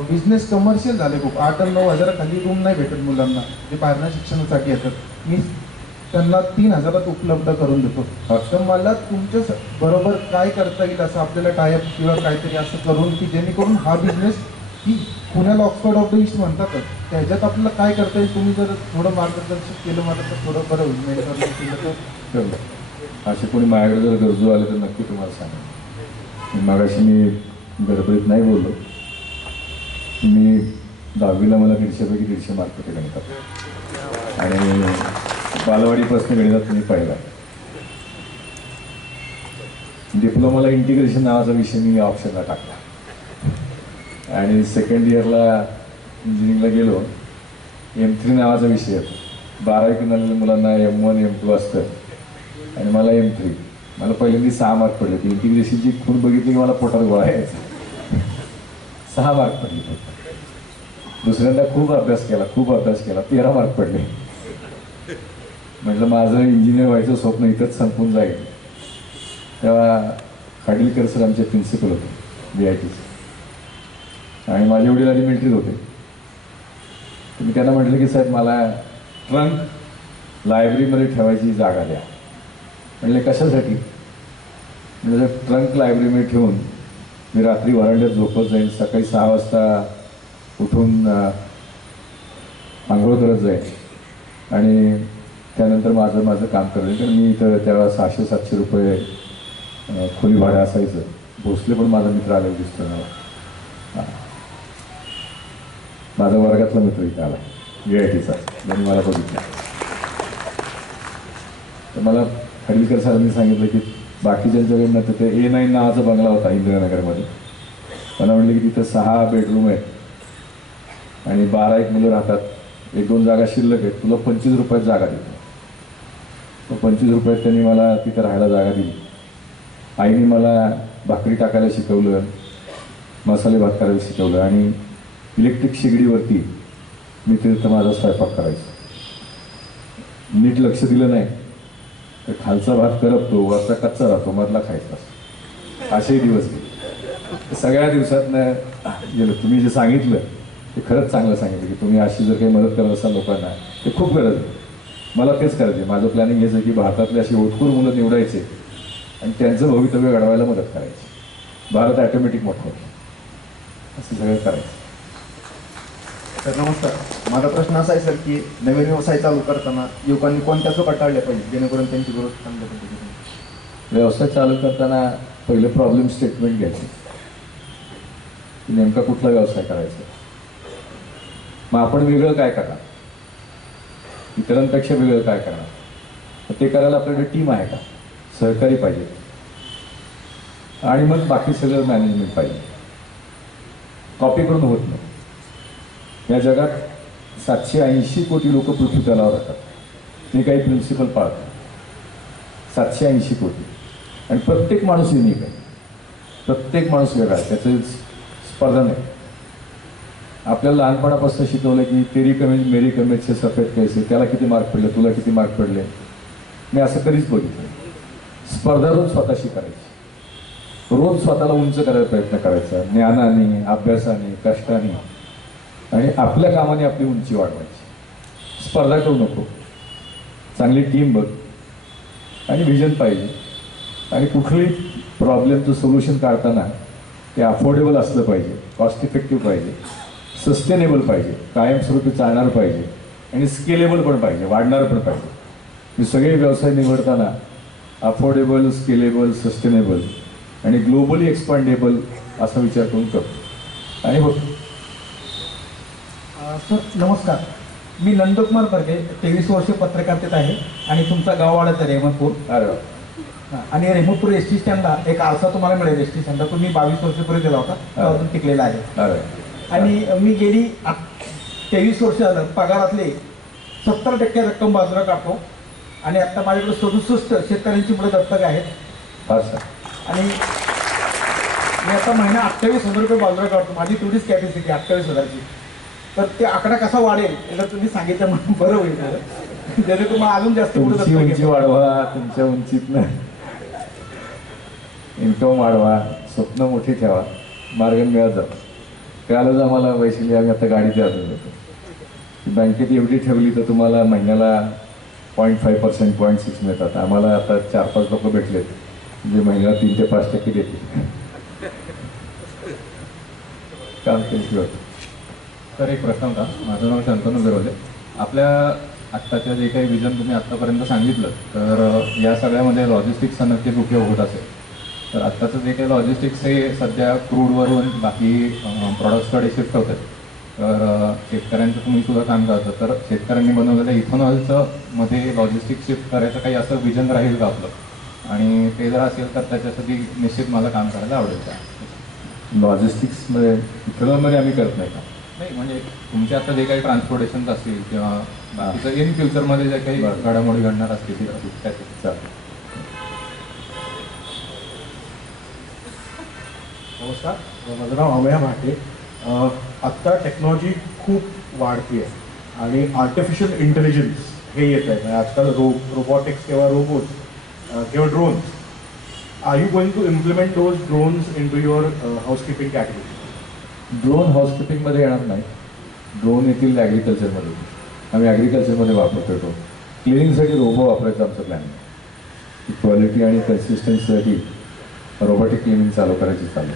बिझनेस कमर्शियल झाले खूप. 8 आणि 9 हजाराखाली रूम नाही भेटत मुलांना जे बाहेरच्या शिक्षणासाठी येतात. मी त्यांना 3,000 उपलब्ध करून देतो. तर मला तुमच्या बरोबर काय करता येईल असं आपल्याला टायअप किंवा काहीतरी असं करून की जेणेकरून हा बिझनेस की पुण्याला ऑक्सफर्ड ऑफ द ईस्ट म्हणतातच, त्याच्यात आपल्याला काय करता येईल तुम्ही जर थोडं मार्गदर्शन केलं मला तर थोडं बरं होईल. मेंटरने केलं तर असे कोणी माझ्याकडे जर गरजू आले तर नक्की तुम्हाला सांगा. मागाशी मी गडबडीत नाही बोललो. मी 10वीला मला 150पैकी 150 मार्क होते गणितात आणि बालवाडीपासून गणितात मी पहिला. डिप्लोमाला इंटिग्रेशन नावाचा विषय मी ऑप्शनला टाकला आणि सेकंड इयरला इंजिनिअरिंगला गेलो. M3 नावाचा विषय येतो. 12वी किनारल्या मुलांना M1 M2 असतं आणि मला M3. मला पहिल्यांदा 6 मार्क पडले. ती इंटिग्रेशनची खूण बघितली की मला पोटात गोळा यायचा. 6 मार्क पडले फक्त. दुसऱ्यांदा खूप अभ्यास केला 13 मार्क पडले. म्हटलं माझं इंजिनियर व्हायचं स्वप्न इथंच संपून जाईल. तेव्हा खाडीलकर सर आमचे प्रिन्सिपल होते VITचे आणि माझे वडील आधी मिलिटरीत होते. मी त्यांना म्हटलं की साहेब मला ट्रंक लायब्ररीमध्ये ठेवायची जागा द्या. म्हणजे कशासाठी? म्हणजे ट्रंक लायब्ररीमध्ये ठेवून मी रात्री वरांड्यात झोपत जाईल, सकाळी 6 वाजता उठून आंघोळ करत जाईल आणि त्यानंतर माझं काम करायचं. कारण मी इथं तेव्हा 600-700 रुपये खोली भाडं असायचं. भोसले पण माझा मित्र आला दिसतो मला. माझा वर्गातला मित्र इथं आला VITचा, त्यांनी मला बघितलं. तर मला खाडीलकर सरांनी सांगितलं की बाकीच्यांच्याकडनं तिथे A9 नावाचा बंगला होता इंदिरानगरमध्ये. मला म्हणले की तिथं 6 बेडरूम आहेत आणि 12 मुलं राहतात, 1-2 जागा शिल्लक आहेत, तुला 25 रुपयात जागा देतो. तो 25 रुपयात त्यांनी मला तिथं राहायला जागा दिली. आईने मला भाकरी टाकायला शिकवलं, मसाले भात करायला शिकवलं आणि इलेक्ट्रिक शेगडीवरती मी तिथं माझा स्वयंपाक करायचा. नीट लक्ष दिलं नाही तर खालचा भात करपतो, वरचा कच्चा राहतो, मधला खायचा. असेही दिवस गेले. सगळ्या दिवसातनं गेलं. तुम्ही जे सांगितलं ते खरंच चांगलं सांगितलं की तुम्ही अशी जर काही मदत करत असाल लोकांना ते खूप गरज आहे. मला तेच करायचं आहे. माझं प्लॅनिंग हेच आहे की भारतातले अशी होतकूर मुलं निवडायचे आणि त्यांचं भवितव्य घडवायला मदत करायची. भारत ऑटोमॅटिक मोठं होतं. असं सगळं करायचं. सर नमस्कार. माझा प्रश्न असा आहे सर की नवीन व्यवसाय चालू करताना युवकांनी कोणत्या चुका टाळल्या पाहिजे जेणेकरून त्यांची ग्रोथ चांगल्या पद्धतीने. व्यवसाय चालू करताना पहिलं प्रॉब्लेम स्टेटमेंट घ्यायचं की नेमका कुठला व्यवसाय करायचा. मग आपण वेगळं काय करणार, इतरांपेक्षा वेगळं काय करणार, तर ते करायला आपल्याकडे टीम आहे का, सहकारी पाहिजे आणि मग बाकी सगळं मॅनेजमेंट पाहिजे. कॉपी करून होत नाही. या जगात 780 कोटी लोक पृथ्वी तलावर राहतात. मी काही प्रिन्सिपल पाळतो. 780 कोटी आणि प्रत्येक माणूस युनिक आहे. प्रत्येक माणूस वेगळा आहे. त्याचं स्पर्धा नाही. आपल्याला लहानपणापासून शिकवलं की तेरी कमेज मेरी कमेजचे सफेद कैसे, त्याला किती मार्क पडले, तुला किती मार्क पडले. मी असं कधीच बघितलं. स्पर्धा रोज स्वतःशी करायची. रोज स्वतःला उंच करायचा प्रयत्न करायचा, ज्ञानाने, अभ्यासाने, कष्टाने आणि आपल्या कामाने आपली उंची वाढवायची. स्पर्धा करू नको. चांगली टीम बघ आणि व्हिजन पाहिजे आणि कुठली प्रॉब्लेमचं सोल्युशन काढताना ते अफोर्डेबल असलं पाहिजे, कॉस्ट इफेक्टिव्ह पाहिजे, सस्टेनेबल पाहिजे, कायमस्वरूपी चालणार पाहिजे आणि स्केलेबल पण पाहिजे, वाढणार पण पाहिजे. मी सगळे व्यवसाय निवडताना अफोर्डेबल, स्केलेबल, सस्टेनेबल आणि ग्लोबली एक्सपांडेबल असा विचार करून करतो आणि होतो. सर नमस्कार. मी नंदकुमार बर्गे, 23 वर्ष पत्रकारितेत आहे आणि तुमचा गाववाडाच आहे रेहमतपूर. अरे वा. आणि रेहमतपूर एस टी स्टँडला एक आरसा तुम्हाला मिळेल. एस टी स्टँडला तुम्ही 22 वर्षापूर्वी दिला होता, तो अजून टिकलेला आहे. अरे आणि मी गेली 23 वर्ष झालं पगारातले 70% रक्कम बाजूला काढतो आणि आता माझ्याकडे 67 शेतकऱ्यांची मुलं दत्तक आहेत. फार सर. आणि मी आता महिना 28,000 रुपये बाजूला काढतो. माझी तेवढीच कॅपॅसिटी 28,000ची. तर ते आकडा कसा वाढेल याला तुम्ही सांगितलं म्हणून बरं होईल. जेणेकरून मला अजून जास्त तुमची उंची वाढवा, तुमच्या उंचीतनं इन्कम वाढवा, स्वप्न मोठी ठेवा, मार्ग मिळत जातो. कालच आम्हाला वैशिली आम्ही आता गाडी द्यायला होतो. बँकेत एवढी ठेवली तर तुम्हाला महिन्याला 0.5%, 0.6 मिळतात. आम्हाला आता 4-5 लोक भेटलेत म्हणजे महिन्याला 3 ते 5% देतील. काम त्यांची होतं. तर एक प्रश्न होता. माझं नाव शंतनू बिरोले. आपल्या आत्ताच्या जे काही विजन तुम्ही आत्तापर्यंत सांगितलं, तर या सगळ्यामध्ये लॉजिस्टिक्सचा नक्कीच उपयोग होत असेल. तर आत्ताचं जे काही लॉजिस्टिक्स हे सध्या क्रूडवरून बाकी प्रॉडक्ट्सकडे शिफ्ट होत आहे. तर शेतकऱ्यांचं तुम्ही सुद्धा काम करता, तर शेतकऱ्यांनी बनवलेल्या इथेनॉलचं मध्ये लॉजिस्टिक्स शिफ्ट करायचं काही असं विजन राहील का आपलं? आणि ते जर असेल तर त्याच्यासाठी निश्चित मला काम करायला आवडेल का? लॉजिस्टिक्समध्ये इथेनॉलमध्ये आम्ही करत नाही का? नाही, म्हणजे तुमचे आता जे काही ट्रान्सपोर्टेशन असतील किंवा बाकीचं इन फ्युचरमध्ये जे काही घडामोडी घडणार असतील त्याचं. नमस्कार. माझं नाव अमया भाटे. आत्ता टेक्नॉलॉजी खूप वाढते आहे आणि आर्टिफिशियल इंटेलिजन्स हे येत आहे. आजकाल रोबोटिक्स किंवा रोबोट्स किंवा drones. Are you going to implement those drones into your housekeeping category? Drone हाऊसकीपिंगमध्ये येणार नाही. ड्रोन येतील ॲग्रिकल्चरमध्ये. आम्ही ॲग्रिकल्चरमध्ये वापरतो. क्लिनिंगसाठी रोबो वापरायचं आमचं प्लॅन आहे. क्वालिटी आणि कन्सिस्टन्सीसाठी रोबोटिक क्लिनिंग चालू करायची चालू.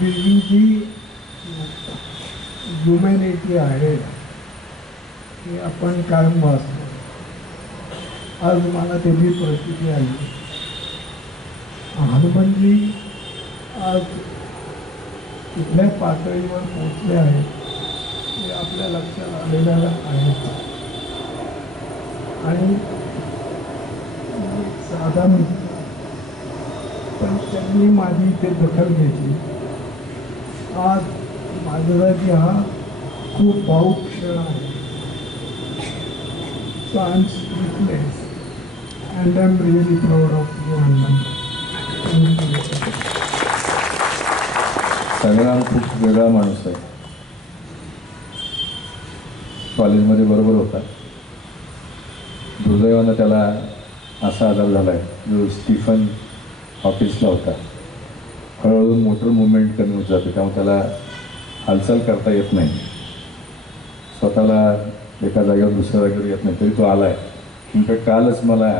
जी ह्युमॅनिटी आहे ती आपण कायम वाचतो. आज मला त्याची परिस्थिती आली. हनुमानजी आज कुठल्या पातळीवर पोचले आहेत हे आपल्या लक्षात आलेलं आहे. आणि साधा मित्र, पण त्यांनी माझी इथे दखल घेतली. आज माझ्यासाठी हा खूप भावूक क्षण आहे. So I'm speechless and I'm really proud of you, Anand. Thank you. संग्राम खूप वेगळा माणूस आहे. कॉलेजमध्ये बरोबर होता. दुर्दैवानं त्याला असा आजार झाला आहे जो स्टीफन हॉकिन्सला होता. हळूहळू मोटर मुवमेंट कमी होत जाते, त्यामुळे त्याला हालचाल करता येत नाही. स्वतःला एका जागेवर दुसऱ्या जागेवर येत नाही, तरी तो आला आहे. इनफॅक्ट कालच मला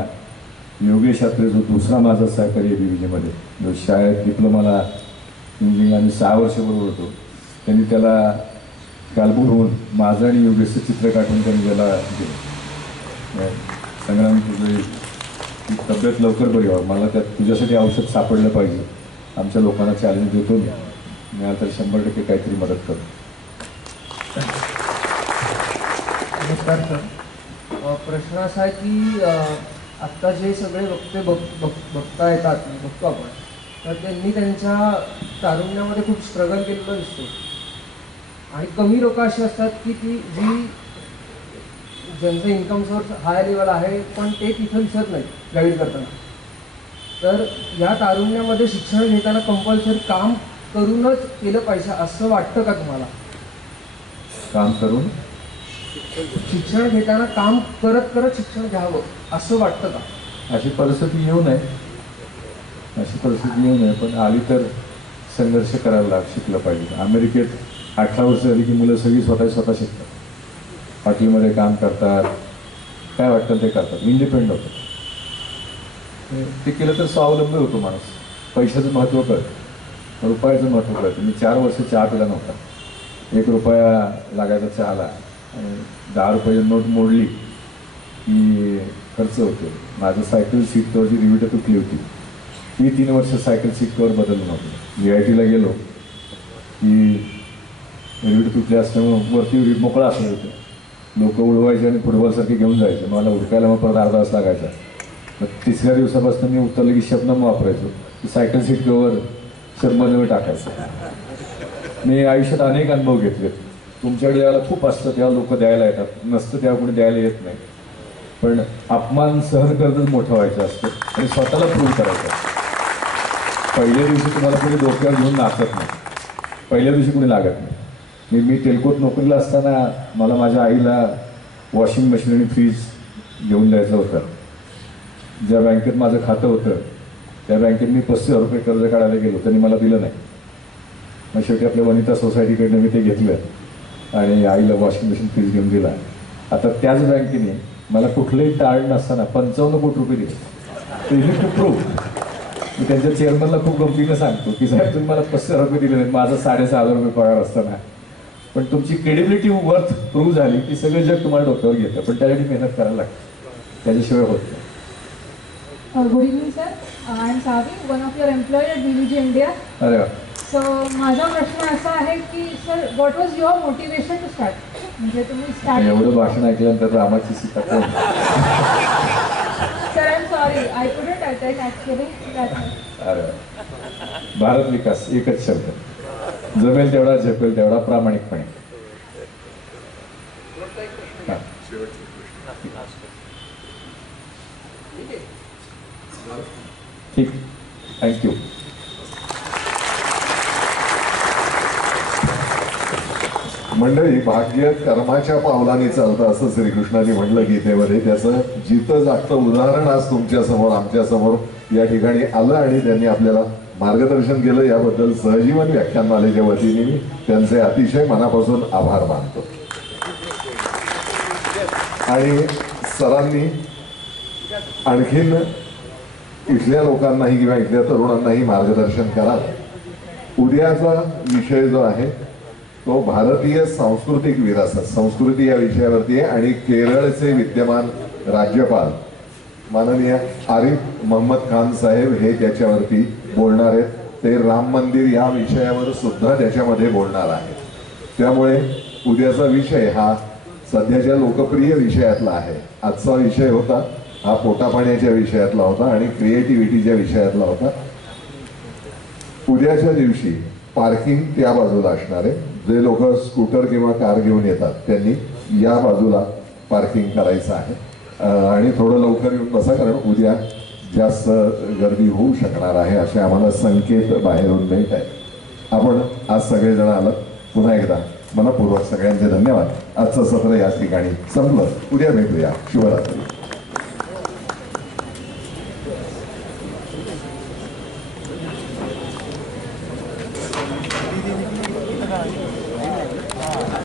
योगेश शास्त्री जो दुसरा माझा सहकारी आहे BBJमध्ये, जो शाळेत डिप्लोमाला इंजिनिअरिंग आणि 6 वर्ष बरोबर होतो, त्यांनी त्याला काल बोलवून माझं आणि योगेशचं चित्र काढून त्यांनी त्याला दिलं. संग्राम, तुझी तब्येत लवकर बरी व्हावं. मला त्यात तुझ्यासाठी औषध सापडलं पाहिजे. आमच्या लोकांना चॅलेंज देतो मी, मिळालं तर 100% काहीतरी मदत करू. नमस्कार सर. प्रश्न असा आहे की आत्ता जे सगळे वक्ते बघता येतात, बघतो आपण, तर त्यांनी त्यांच्या तारुण्यामध्ये खूप स्ट्रगल केलेलं दिसतो. आणि कमी लोक अशी असतात की ती ज्यांचं इन्कम सोर्स हाय लेवल आहे पण ते तिथं दिसत नाही गाईड करताना. तर या तारुण्यामध्ये शिक्षण घेताना कंपल्सरी काम करूनच केलं पाहिजे असं वाटतं का तुम्हाला? काम करून शिक्षण घेताना काम करत करत शिक्षण घ्यावं असं वाटतं का? अशी परिस्थिती येऊ नये, पण आली तर संघर्ष करायला शिकलं पाहिजे. अमेरिकेत 18 वर्ष झाली की मुलं सगळी स्वतः शिकतात. हॉटेलमध्ये काम करतात, काय वाटतं ते करतात, इंडिपेंडंट होतात. ते केलं तर स्वावलंबी होतो माणूस. पैशाचं महत्त्व कळतं, रुपयाचं महत्त्व कळतं. मी 4 वर्ष चहा पिला नव्हता. 1 रुपया लागायचा चहाला आणि 10 रुपयाची नोट मोडली की खर्च होतो. माझं सायकल सीट कवरची रिव्हिटर तुटली होती. ती 3 वर्ष सायकल सीट कवर बदललं नव्हतं. VITला गेलो की रिव्हिटर तुटले असल्यामुळं वरती मोकळा असलं होतं. लोक उडवायचे आणि फुटबॉलसारखे घेऊन जायचे. मला उडकायला मग परत अर्धा तास लागायचा. मग 3ऱ्या दिवसापासून मी उतरलं की शबनम वापरायचो. की सायकल सीट कवर शरबनवे टाकायचं. मी आयुष्यात अनेक अनुभव घेतले. तुमच्याकडे यायला खूप असतं तेव्हा लोक द्यायला येतात, नसतं तेव्हा कोणी द्यायला येत नाही. पण अपमान सहन करतच मोठं व्हायचं असतं आणि स्वतःला प्रूव्ह करायचं. पहिल्या दिवशी तुम्हाला कोणी डोक्यावर घेऊन नाचत नाही, पहिल्या दिवशी कोणी लागत नाही. मी टेल्कोत नोकरीला असताना मला माझ्या आईला वॉशिंग मशीन आणि फ्रीज घेऊन द्यायचं होतं. ज्या बँकेत माझं खातं होतं त्या बँकेत मी 35,000 रुपये कर्ज काढायला गेलो, त्यांनी मला दिलं नाही. मग शेवटी आपल्या वनिता सोसायटीकडनं मी ते घेतलं आणि आईला वॉशिंग मशीन फ्रीज घेऊन दिला. आता त्याच बँकेने मला कुठलंही टाळ नसताना 55 कोटी रुपये दिले. तर हे खूप प्रूफ. मी त्यांच्या चेअरमनला खूप गमतीनं सांगतो की साहेब तुम्ही मला 35,000 रुपये दिले नाहीत, माझा 6,500 रुपये पगार असताना. पण तुमची क्रेडिबिलिटी वर्थ प्रूव्ह झाली की सगळं जग तुम्हाला डोक्यावर घेतं, पण त्यासाठी मेहनत करायला लागते, त्याच्याशिवाय होत नाही. Good evening sir, I am Savi, one of your employee at BBJ India. अरे वा. सो माझा प्रश्न असा आहे की sir, what was your motivation to start? म्हणजे तुम्ही स्टार्ट एवढं भाषण ऐकल्यानंतर रामाची सीता कोण? Sir I am sorry, I couldn't attend actually. अरे भारत विकास एकच शब्द, जमेल तेवढा, झेपेल तेवढा, प्रामाणिकपणे. ठीक, थँक्यू. मंडळी, भाग्य कर्माच्या पावलाने चालतं असं श्रीकृष्णाने म्हटलं गीतेमध्ये. त्याचं जिथं जागतं उदाहरण आज तुमच्या समोर, आमच्या समोर या ठिकाणी आलं आणि त्यांनी आपल्याला मार्गदर्शन केलं. याबद्दल सहजीवन व्याख्यानमालेच्या वतीने मी त्यांचे अतिशय मनापासून आभार मानतो. आणि सरांनी आणखीन इथल्या लोकांनाही किंवा इथल्या तरुणांनाही मार्गदर्शन करावं. उद्याचा विषय जो आहे तो भारतीय सांस्कृतिक विरासत, संस्कृती या विषयावरती आहे. आणि केरळचे विद्यमान राज्यपाल माननीय आरिफ मोहम्मद खान साहेब हे त्याच्यावरती बोलणार आहेत. ते राम मंदिर या विषयावर सुद्धा त्याच्यामध्ये बोलणार आहेत. त्यामुळे उद्याचा विषय हा सध्याच्या लोकप्रिय विषयातला आहे. आजचा विषय होता हा पोटापाण्याच्या विषयातला होता आणि क्रिएटिव्हिटीच्या विषयातला होता. उद्याच्या दिवशी पार्किंग त्या बाजूला असणार आहे. जे लोक स्कूटर किंवा कार घेऊन येतात त्यांनी या बाजूला पार्किंग करायचं आहे. आणि थोडं लवकर येऊन बसा, कारण उद्या जास्त गर्दी होऊ शकणार आहे असे आम्हाला संकेत बाहेरून मिळत आहेत. आपण आज सगळेजण आलात. पुन्हा एकदा मनपूर्वक सगळ्यांचे धन्यवाद. आजचं सत्र याच ठिकाणी संपलं. उद्या भेटूया. शुभरात्री.